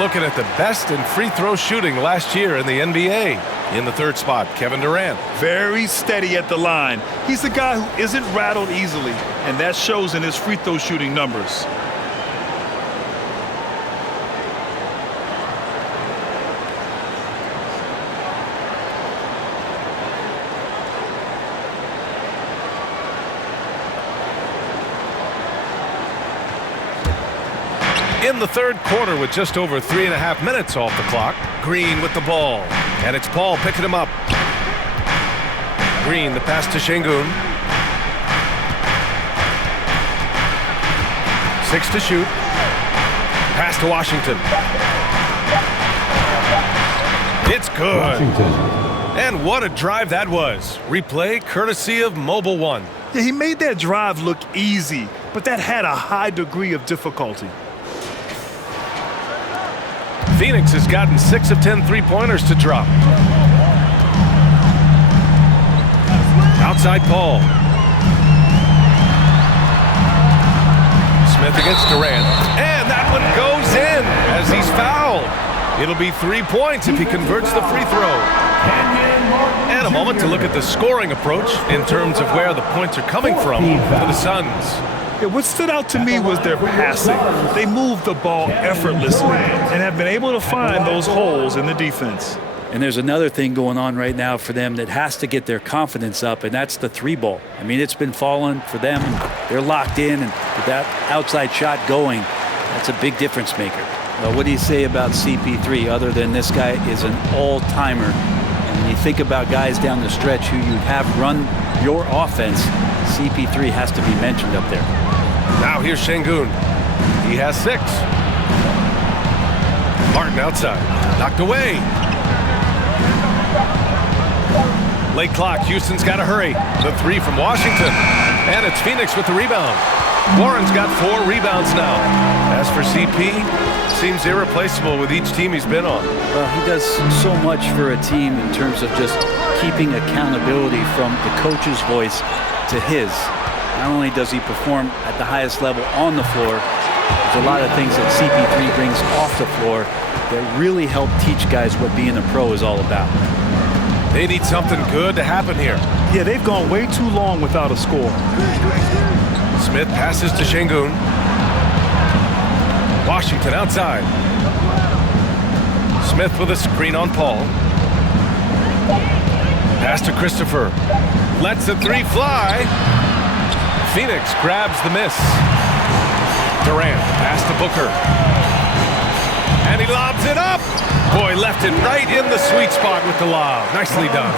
Looking at the best in free throw shooting last year in the NBA. In the third spot, Kevin Durant. Very steady at the line. He's the guy who isn't rattled easily, and that shows in his free throw shooting numbers. In the third quarter with just over 3.5 minutes off the clock, Green with the ball. And it's Paul picking him up. Green, the pass to Şengün. 6 to shoot. Pass to Washington. It's good. Washington. And what a drive that was. Replay courtesy of Mobile One. Yeah, he made that drive look easy, but that had a high degree of difficulty. Phoenix has gotten 6 of 10 three-pointers to drop. Outside Paul. Smith against Durant. And that one goes in as he's fouled. It'll be 3 points if he converts the free throw. And a moment to look at the scoring approach in terms of where the points are coming from for the Suns. Yeah, what stood out to me was their passing. They moved the ball effortlessly and have been able to find those holes in the defense. And there's another thing going on right now for them that has to get their confidence up, and that's the three ball. I mean, it's been falling for them, and they're locked in, and with that outside shot going, that's a big difference maker. Well, what do you say about CP3 other than this guy is an all-timer? And when you think about guys down the stretch who you have run your offense, CP3 has to be mentioned up there. Now here's Şengün. He has 6. Martin outside. Knocked away. Late clock. Houston's got to hurry. The 3 from Washington. And it's Phoenix with the rebound. Warren's got 4 rebounds now. As for CP, seems irreplaceable with each team he's been on. Well, he does so much for a team in terms of just keeping accountability from the coach's voice to his. Not only does he perform at the highest level on the floor, there's a lot of things that CP3 brings off the floor that really help teach guys what being a pro is all about. They need something good to happen here. Yeah, they've gone way too long without a score. Smith passes to Şengün. Washington outside. Smith with a screen on Paul. Pass to Christopher. Lets the 3 fly. Phoenix grabs the miss. Durant, pass to Booker. And he lobs it up. Boy, left it right in the sweet spot with the lob. Nicely done.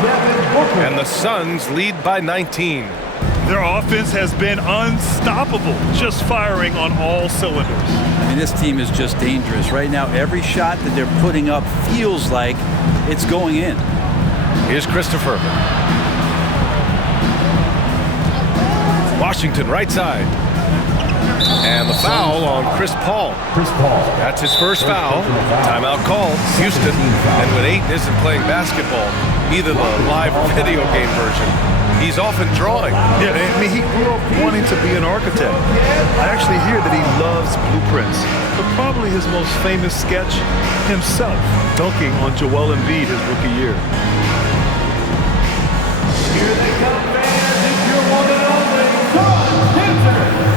And the Suns lead by 19. Their offense has been unstoppable, just firing on all cylinders. I mean, this team is just dangerous. Right now, every shot that they're putting up feels like it's going in. Here's Christopher. Washington right side. And the foul on Chris Paul. That's his first foul. Timeout called. Houston. And when Ayton isn't playing basketball, either the live or video game version, he's often drawing. Yeah, I mean, he grew up wanting to be an architect. I actually hear that he loves blueprints. But probably his most famous sketch, himself dunking on Joel Embiid his rookie year. Here they come, fans. It's your one and only successor.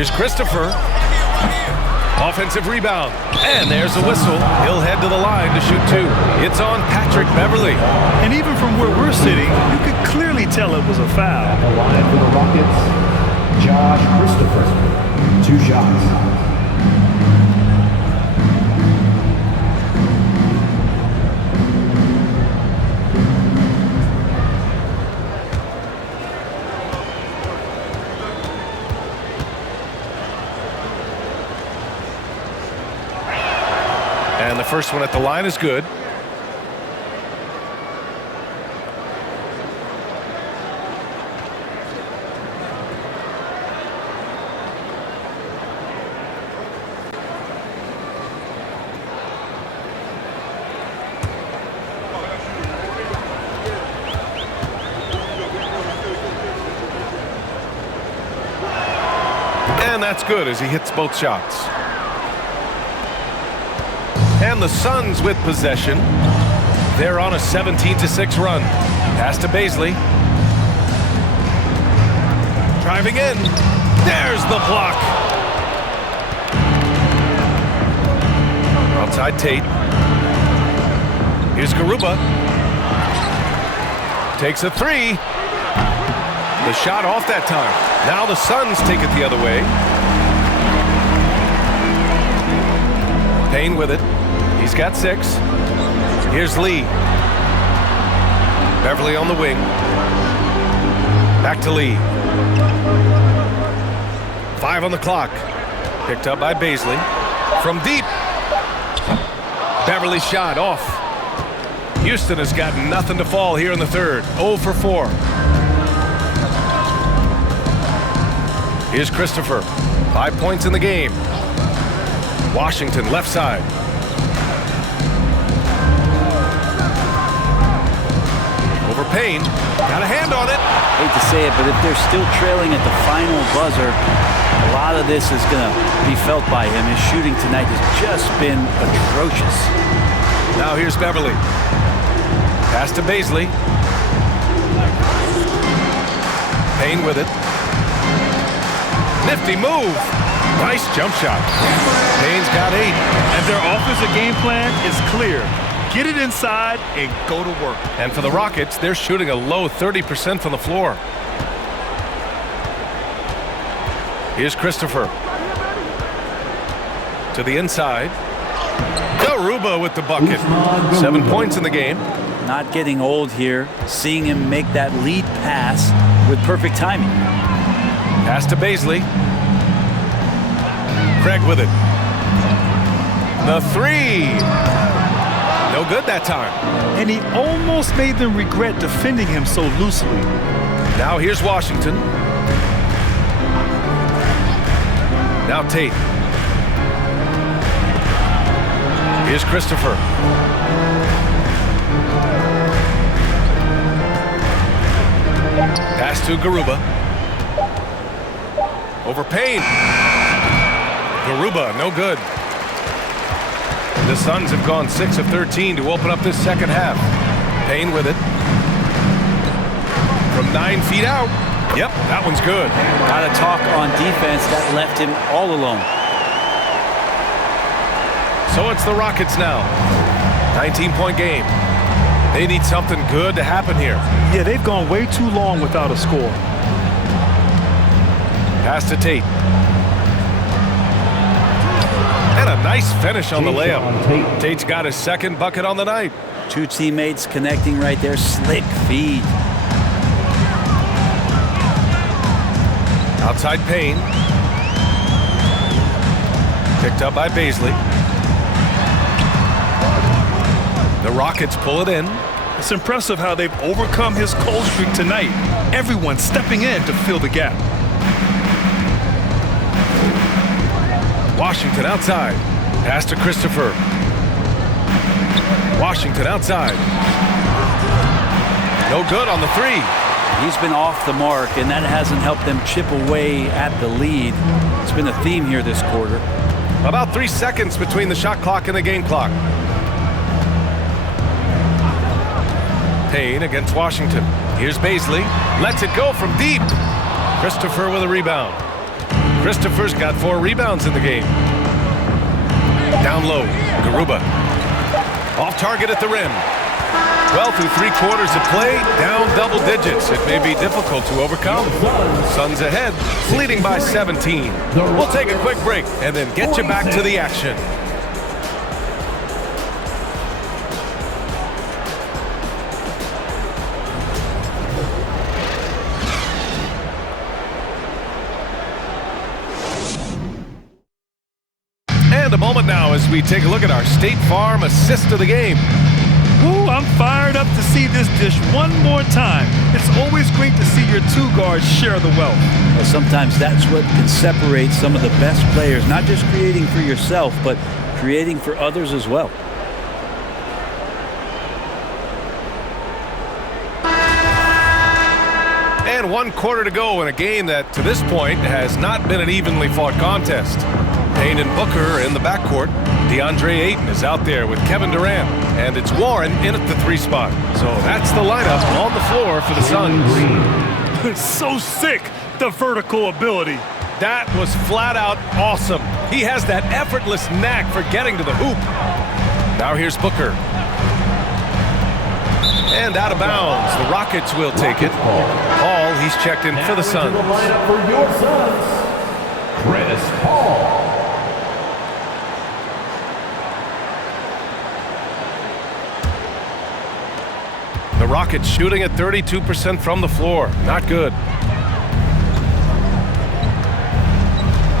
Here's Christopher. Offensive rebound. And there's a whistle. He'll head to the line to shoot 2. It's on Patrick Beverly. And even from where we're sitting, you could clearly tell it was a foul. At the line for the Rockets, Josh Christopher. 2 shots. And the first one at the line is good. And that's good as he hits both shots. And the Suns with possession. They're on a 17-6 run. Pass to Baisley. Driving in. There's the block. Outside Tate. Here's Garuba. Takes a 3. The shot off that time. Now the Suns take it the other way. Payne with it. He's got 6. Here's Lee. Beverly on the wing. Back to Lee. 5 on the clock. Picked up by Baisley. From deep. Beverly's shot off. Houston has got nothing to fall here in the third. 0 for 4. Here's Christopher. 5 points in the game. Washington left side. Over Payne. Got a hand on it. Hate to say it, but if they're still trailing at the final buzzer, a lot of this is going to be felt by him. His shooting tonight has just been atrocious. Now here's Beverly. Pass to Baisley. Payne with it. Nifty move. Nice jump shot. Payne's got 8. And their offensive game plan is clear. Get it inside and go to work. And for the Rockets, they're shooting a low 30% from the floor. Here's Christopher. To the inside. Garuba with the bucket. 7 points in the game. Not getting old here. Seeing him make that lead pass with perfect timing. Pass to Baisley. Craig with it. The 3. No good that time. And he almost made them regret defending him so loosely. Now here's Washington. Now Tate. Here's Christopher. Pass to Garuba. Over Payne. Garuba, no good. The Suns have gone 6 of 13 to open up this second half. Payne with it. From 9 feet out. Yep, that one's good. Got to talk on defense. That left him all alone. So it's the Rockets now. 19-point game. They need something good to happen here. Yeah, they've gone way too long without a score. Pass to Tate. And a nice finish on the layup. Tate's got his second bucket on the night. 2 teammates connecting right there. Slick feed. Outside Payne. Picked up by Baisley. The Rockets pull it in. It's impressive how they've overcome his cold streak tonight. Everyone stepping in to fill the gap. Washington outside. Pass to Christopher. Washington outside. No good on the 3. He's been off the mark, and that hasn't helped them chip away at the lead. It's been a theme here this quarter. About 3 seconds between the shot clock and the game clock. Payne against Washington. Here's Baisley. Lets it go from deep. Christopher with a rebound. Christopher's got 4 rebounds in the game. Down low, Garuba. Off target at the rim. Well, through 3 quarters of play, down double digits. It may be difficult to overcome. Suns ahead, leading by 17. We'll take a quick break and then get you back to the action. And a moment now as we take a look at our State Farm assist of the game. Ooh, I'm fired up to see this dish one more time. It's always great to see your 2 guards share the wealth. Well, sometimes that's what can separate some of the best players, not just creating for yourself, but creating for others as well. And 1 quarter to go in a game that, to this point, has not been an evenly fought contest. Payne and Booker in the backcourt. DeAndre Ayton is out there with Kevin Durant. And it's Warren in at the 3 spot. So that's the lineup on the floor for the Suns. So sick, the vertical ability. That was flat out awesome. He has that effortless knack for getting to the hoop. Now here's Booker. And out of bounds. The Rockets will take it. Paul, he's checked in for the Suns. Lineup for your Suns, Chris Paul. The Rockets shooting at 32% from the floor. Not good.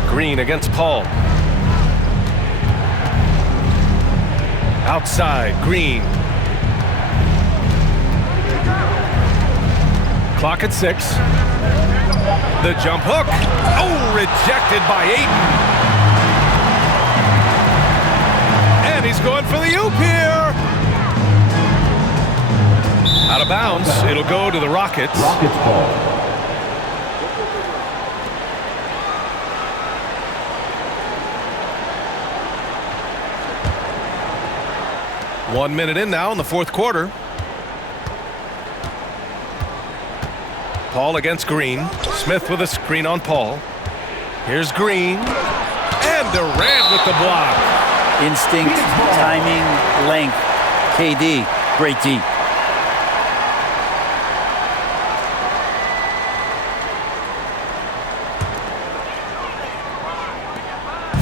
Green against Paul. Outside, Green. Clock at 6. The jump hook. Oh, rejected by Ayton. And he's going for the oop here. Out of bounds. It'll go to the Rockets. Rockets ball. One minute in now in the 4th quarter. Paul against Green. Smith with a screen on Paul. Here's Green. And Durant with the block. Instinct, timing, length. KD, great D.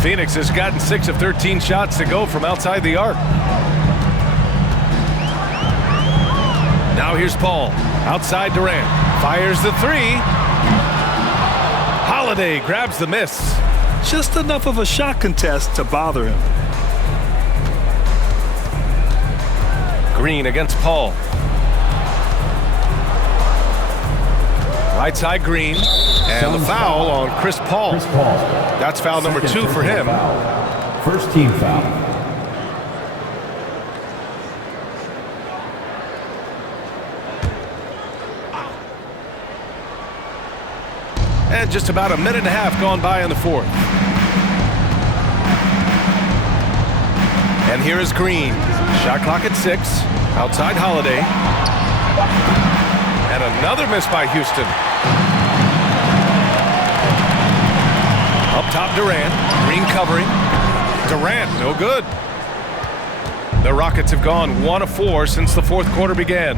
Phoenix has gotten 6 of 13 shots to go from outside the arc. Now here's Paul. Outside Durant. Fires the 3. Holiday grabs the miss. Just enough of a shot contest to bother him. Green against Paul. Right side Green. And the foul on Chris Paul. That's foul number 2 for him. First team foul. And just about a minute and a half gone by in the 4th. And here is Green. Shot clock at 6. Outside Holiday. And another miss by Houston. Up top Durant. Green covering. Durant, no good. The Rockets have gone 1 of 4 since the 4th quarter began.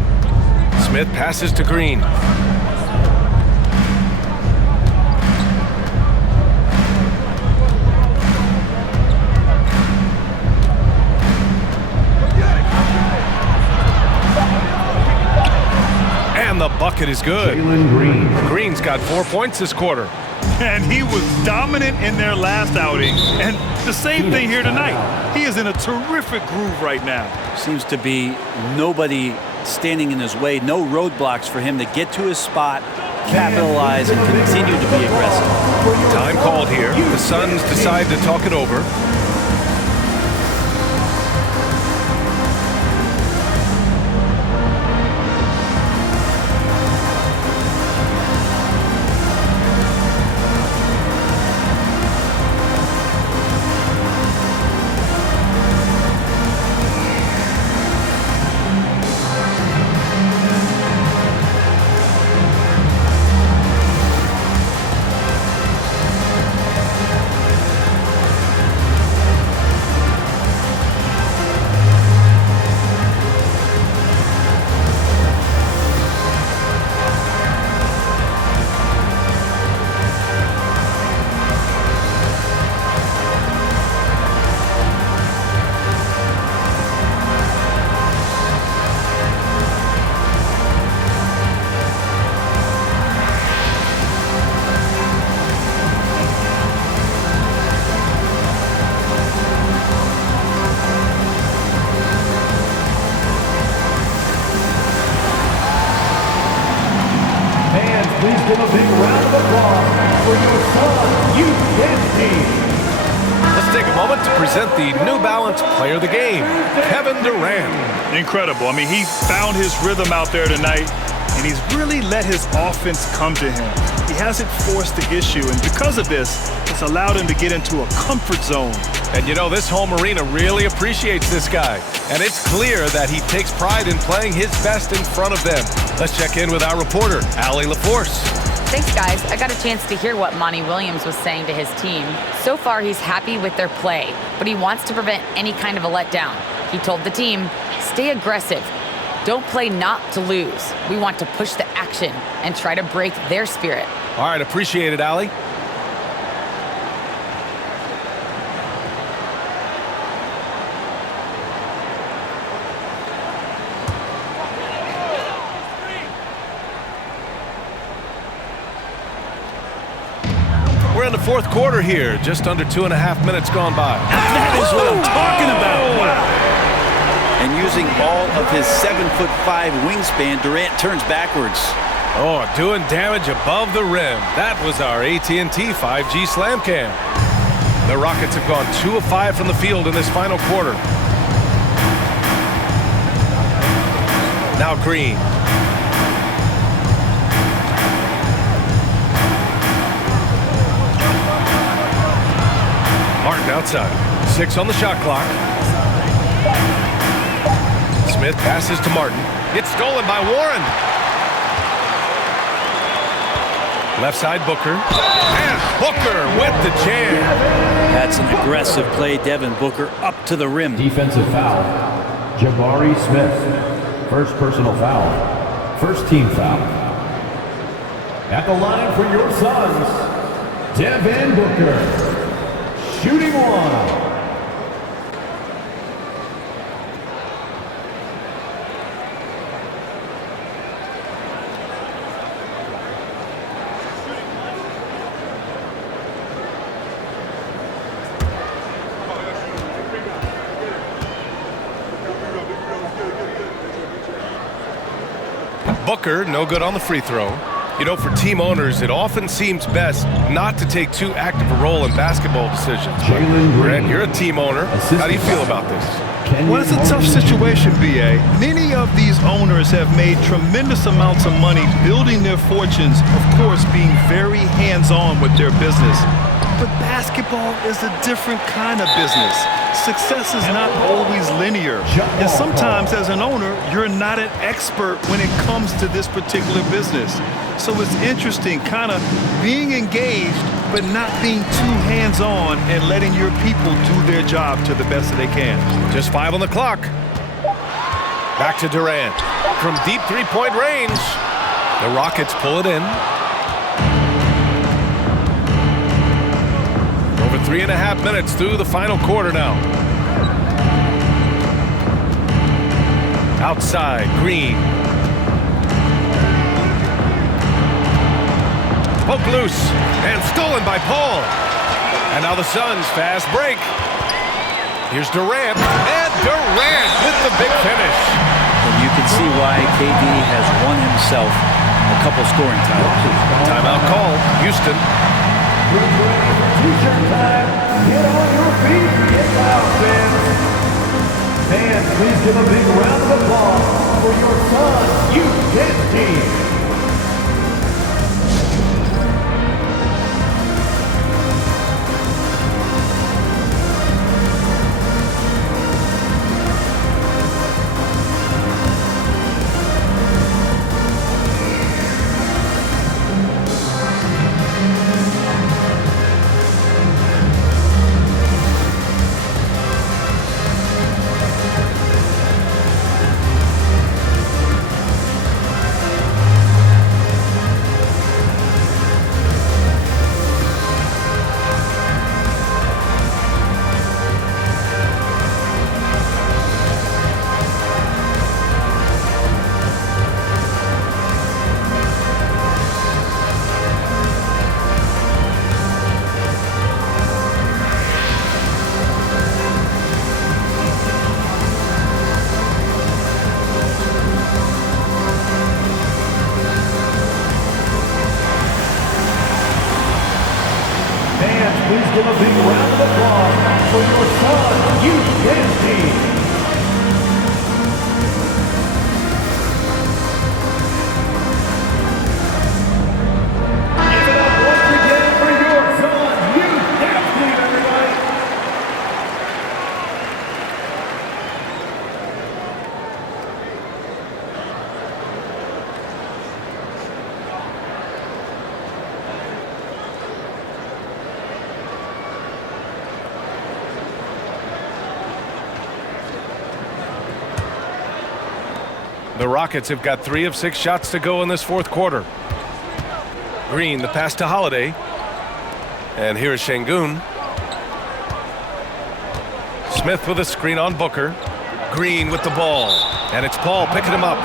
Smith passes to Green. And the bucket is good. Green. Green's got 4 points this quarter. And he was dominant in their last outing. And the same thing here tonight. He is in a terrific groove right now. Seems to be nobody standing in his way, no roadblocks for him to get to his spot, capitalize, and continue to be aggressive. Time called here. The Suns decide to talk it over. give a big round of applause for your son, youth team. Let's take a moment to present the New Balance Player of the Game, Kevin Durant. Incredible. I mean, he found his rhythm out there tonight, and he's really let his offense come to him. He hasn't forced the issue, and because of this, it's allowed him to get into a comfort zone. And you know, this home arena really appreciates this guy. And it's clear that he takes pride in playing his best in front of them. Let's check in with our reporter, Allie LaForce. Thanks, guys. I got a chance to hear what Monty Williams was saying to his team. So far, he's happy with their play, but he wants to prevent any kind of a letdown. He told the team, stay aggressive. Don't play not to lose. We want to push the action and try to break their spirit. All right, appreciate it, Allie. We're in the fourth quarter here, just under 2.5 minutes gone by. That is what I'm talking about. Wow. And using all of his 7'5" wingspan, Durant turns backwards. Oh, doing damage above the rim. That was our AT&T 5G Slam Cam. The Rockets have gone 2 of 5 from the field in this final quarter. Now Green. Martin outside. 6 on the shot clock. Smith passes to Martin. It's stolen by Warren. Left side, Booker. And Booker with the jam. That's an aggressive play. Devin Booker up to the rim. Defensive foul. Jabari Smith. First personal foul. First team foul. At the line for your sons, Devin Booker. Shooting one. Booker, no good on the free throw. You know, for team owners, it often seems best not to take too active a role in basketball decisions. Brent, you're a team owner. How do you feel about this? Well, it's a tough situation, B.A. Many of these owners have made tremendous amounts of money building their fortunes, of course, being very hands-on with their business. But basketball is a different kind of business. Success is not always linear. And sometimes as an owner, you're not an expert when it comes to this particular business. So it's interesting kind of being engaged, but not being too hands-on and letting your people do their job to the best that they can. Just 5 on the clock. Back to Durant. From deep three-point range, the Rockets pull it in. Over 3.5 minutes through the final quarter now. Outside, Green. Poke loose and stolen by Paul. And now the Suns fast break. Here's Durant, and Durant with the big finish. And you can see why KD has won himself a couple scoring titles. Timeout called, Houston. T-shirt time. Get on your feet. Get loud, fans. Fans, please give a big round of applause for your son, youth team. youth dance team. Give it up once again for your son's youth dance team, everybody. The Rockets have got 3 of 6 shots to go in this fourth quarter. Green, the pass to Holiday. And here's Şengün. Smith with a screen on Booker. Green with the ball. And it's Paul picking him up.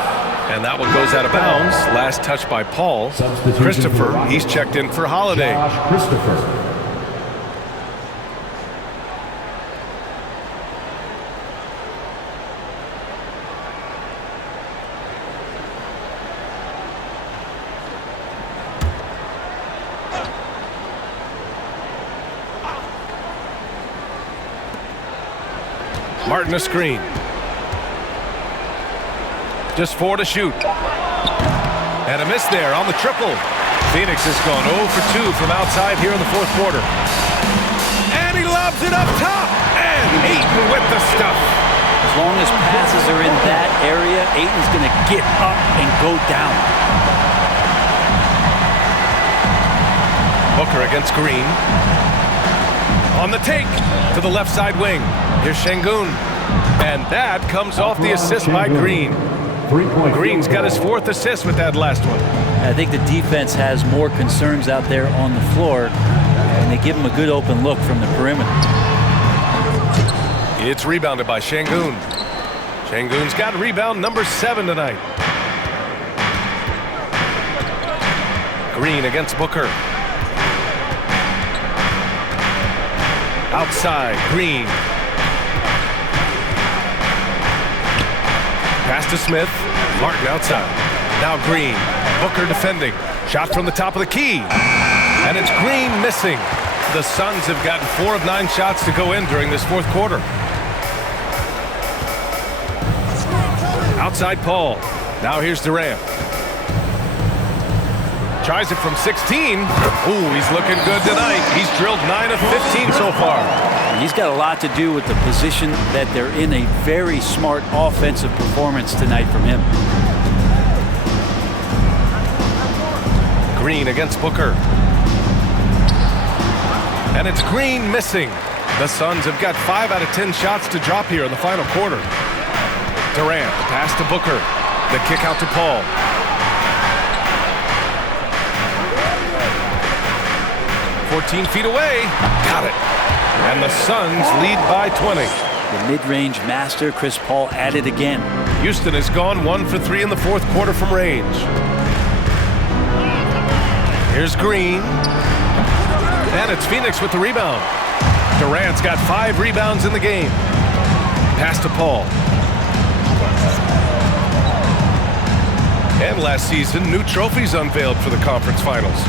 And that one goes out of bounds. Last touch by Paul. Christopher, he's checked in for Holiday. Josh Christopher. Martin a screen. Just 4 to shoot. And a miss there on the triple. Phoenix has gone 0 for 2 from outside here in the fourth quarter. And he lobs it up top. And Ayton with the stuff. As long as passes are in that area, Ayton's going to get up and go down. Booker against Green. On the take to the left side wing. Here's Şengün. And that comes off the assist by Green. Green's got his 4th assist with that last one. I think the defense has more concerns out there on the floor, and they give him a good open look from the perimeter. It's rebounded by Şengün. Şengün's got rebound number 7 tonight. Green against Booker. Outside, Green. Pass to Smith. Martin outside. Now Green. Booker defending. Shot from the top of the key. And it's Green missing. The Suns have gotten 4 of 9 shots to go in during this fourth quarter. Outside Paul. Now here's Durant. Tries it from 16. Ooh, he's looking good tonight. He's drilled 9 of 15 so far. He's got a lot to do with the position that they're in. A very smart offensive performance tonight from him. Green against Booker. And it's Green missing. The Suns have got 5 out of 10 shots to drop here in the final quarter. Durant, the pass to Booker. The kick out to Paul. "14 feet away." Got it. And the Suns lead by 20. The mid-range master, Chris Paul, at it again. Houston has gone 1 for 3 in the fourth quarter from range. Here's Green. And it's Phoenix with the rebound. Durant's got 5 rebounds in the game. Pass to Paul. And last season, new trophies unveiled for the conference finals,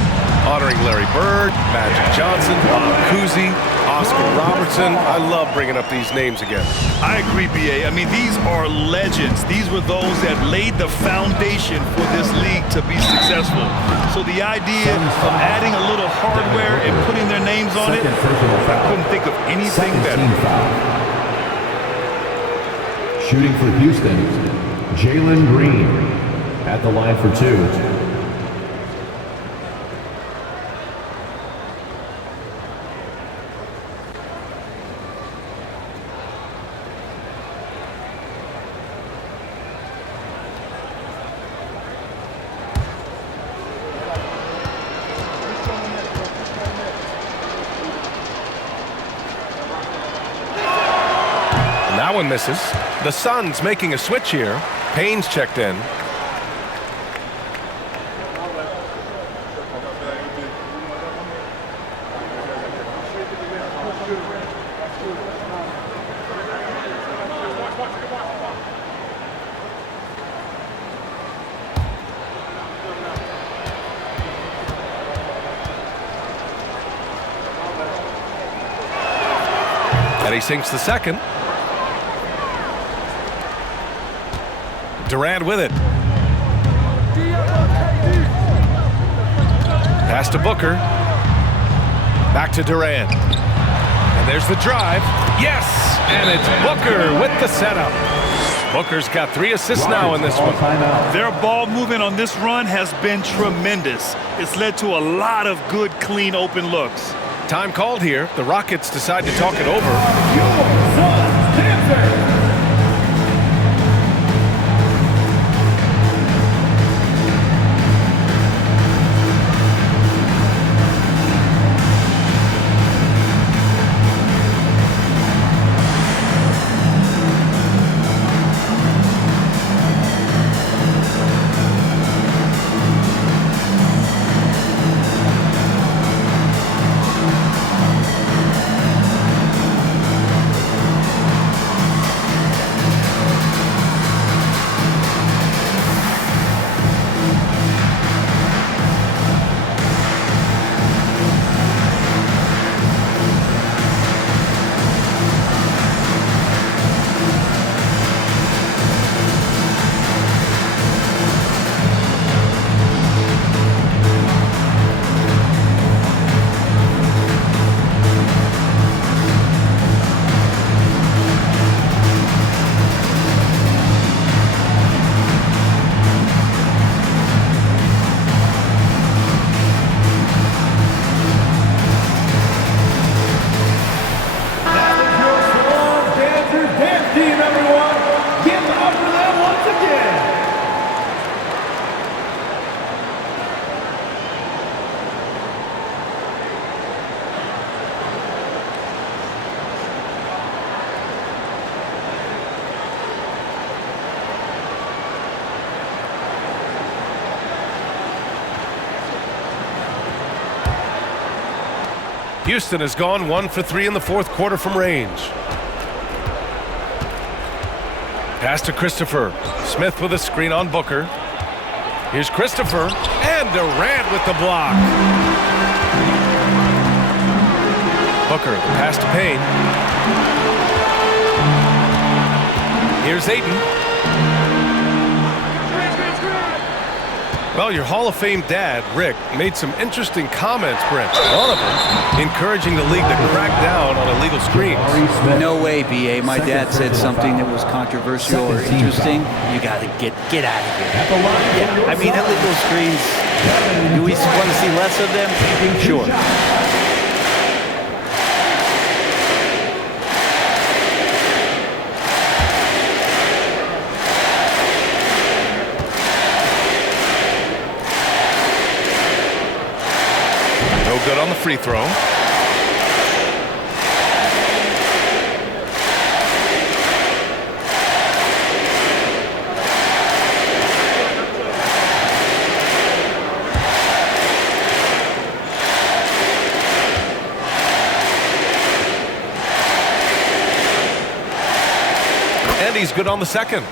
honoring Larry Bird, Magic Johnson, Bob Cousy, Oscar Robertson. I love bringing up these names again. I agree, B.A. I mean, these are legends. These were those that laid the foundation for this league to be successful. So the idea of adding a little hardware and putting their names on it, I couldn't think of anything better. Shooting for Houston, Jalen Green at the line for 2. That one misses. The Suns making a switch here. Payne's checked in. And he sinks the second. Durant with it. Pass to Booker. Back to Durant. And there's the drive. Yes! And it's Booker with the setup. Booker's got 3 assists now in this one. Their ball movement on this run has been tremendous. It's led to a lot of good, clean, open looks. Time called here. The Rockets decide to talk it over. Houston has gone 1 for 3 in the fourth quarter from range. Pass to Christopher. Smith with a screen on Booker. Here's Christopher, and Durant with the block. Booker, the pass to Payne. Here's Ayton. Well, your Hall of Fame dad, Rick, made some interesting comments, Brent. One of them encouraging the league to crack down on illegal screens. No way, B.A. My dad said something that was controversial or interesting. You got to get out of here. Yeah, I mean, illegal screens, do we want to see less of them? Sure. Good on the free throw. And he's good on the second.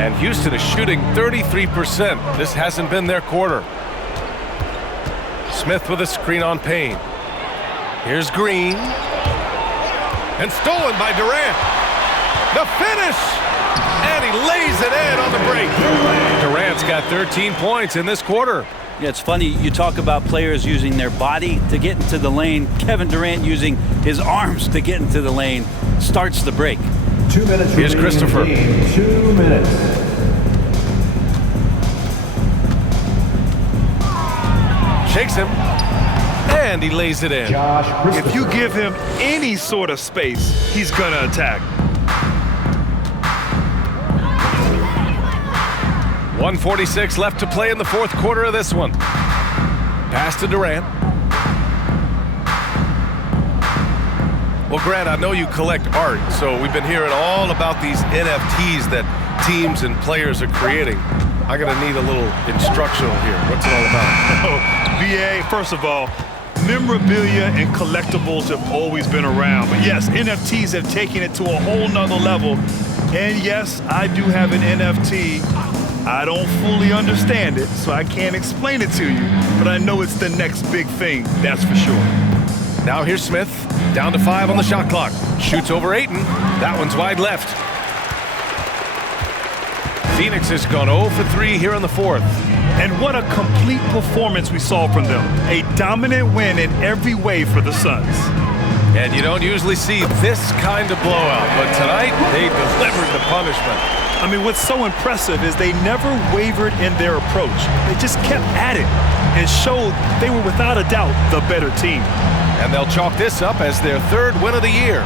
And Houston is shooting 33%. This hasn't been their quarter. Smith with a screen on Payne. Here's Green. And stolen by Durant. The finish! And he lays it in on the break. Durant's got 13 points in this quarter. Yeah, it's funny. You talk about players using their body to get into the lane. Kevin Durant using his arms to get into the lane starts the break. 2 minutes. Here's Christopher. 2 minutes. Shakes him, and he lays it in. If you give him any sort of space, he's gonna attack. 1:46 left to play in the fourth quarter of this one. Pass to Durant. Well, Grant, I know you collect art, so we've been hearing all about these NFTs that teams and players are creating. I'm gonna need a little instructional here. What's it all about? BA, first of all, memorabilia and collectibles have always been around. But yes, NFTs have taken it to a whole nother level. And yes, I do have an NFT. I don't fully understand it, so I can't explain it to you. But I know it's the next big thing, that's for sure. Now here's Smith, down to 5 on the shot clock. Shoots over Ayton. That one's wide left. Phoenix has gone 0 for 3 here in the fourth. And what a complete performance we saw from them. A dominant win in every way for the Suns. And you don't usually see this kind of blowout, but tonight they delivered the punishment. I mean, what's so impressive is they never wavered in their approach. They just kept at it and showed they were without a doubt the better team. And they'll chalk this up as their third win of the year.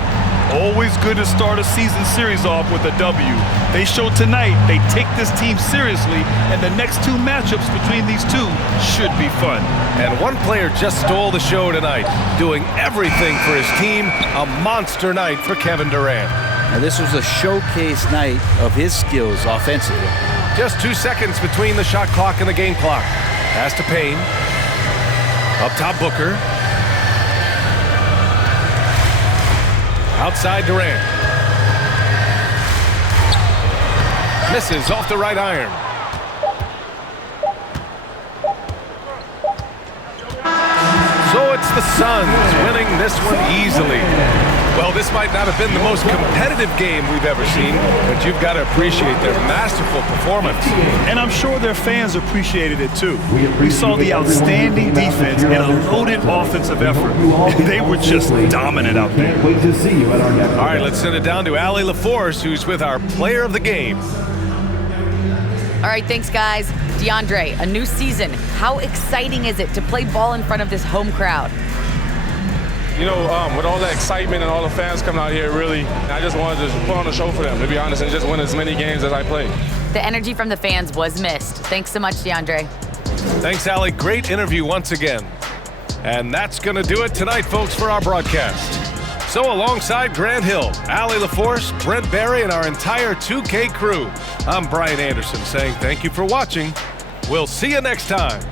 Always good to start a season series off with a W. They showed tonight they take this team seriously, and the next two matchups between these two should be fun. And one player just stole the show tonight, doing everything for his team. A monster night for Kevin Durant. Now, this was a showcase night of his skills offensively. Just 2 seconds between the shot clock and the game clock. Pass to Payne. Up top, Booker. Outside Durant. Misses off the right iron. So it's the Suns winning this one easily. Well, this might not have been the most competitive game we've ever seen, but you've got to appreciate their masterful performance. And I'm sure their fans appreciated it too. We saw the outstanding defense and a loaded offensive effort. They were just dominant out there. Wait to see you at our next. All right, let's send it down to Allie LaForce, who's with our player of the game. All right, thanks, guys. DeAndre, a new season. How exciting is it to play ball in front of this home crowd? You know, with all the excitement and all the fans coming out here, really, I just wanted to put on a show for them, to be honest, and just win as many games as I play. The energy from the fans was missed. Thanks so much, DeAndre. Thanks, Allie. Great interview once again. And that's going to do it tonight, folks, for our broadcast. So alongside Grant Hill, Allie LaForce, Brent Barry, and our entire 2K crew, I'm Brian Anderson saying thank you for watching. We'll see you next time.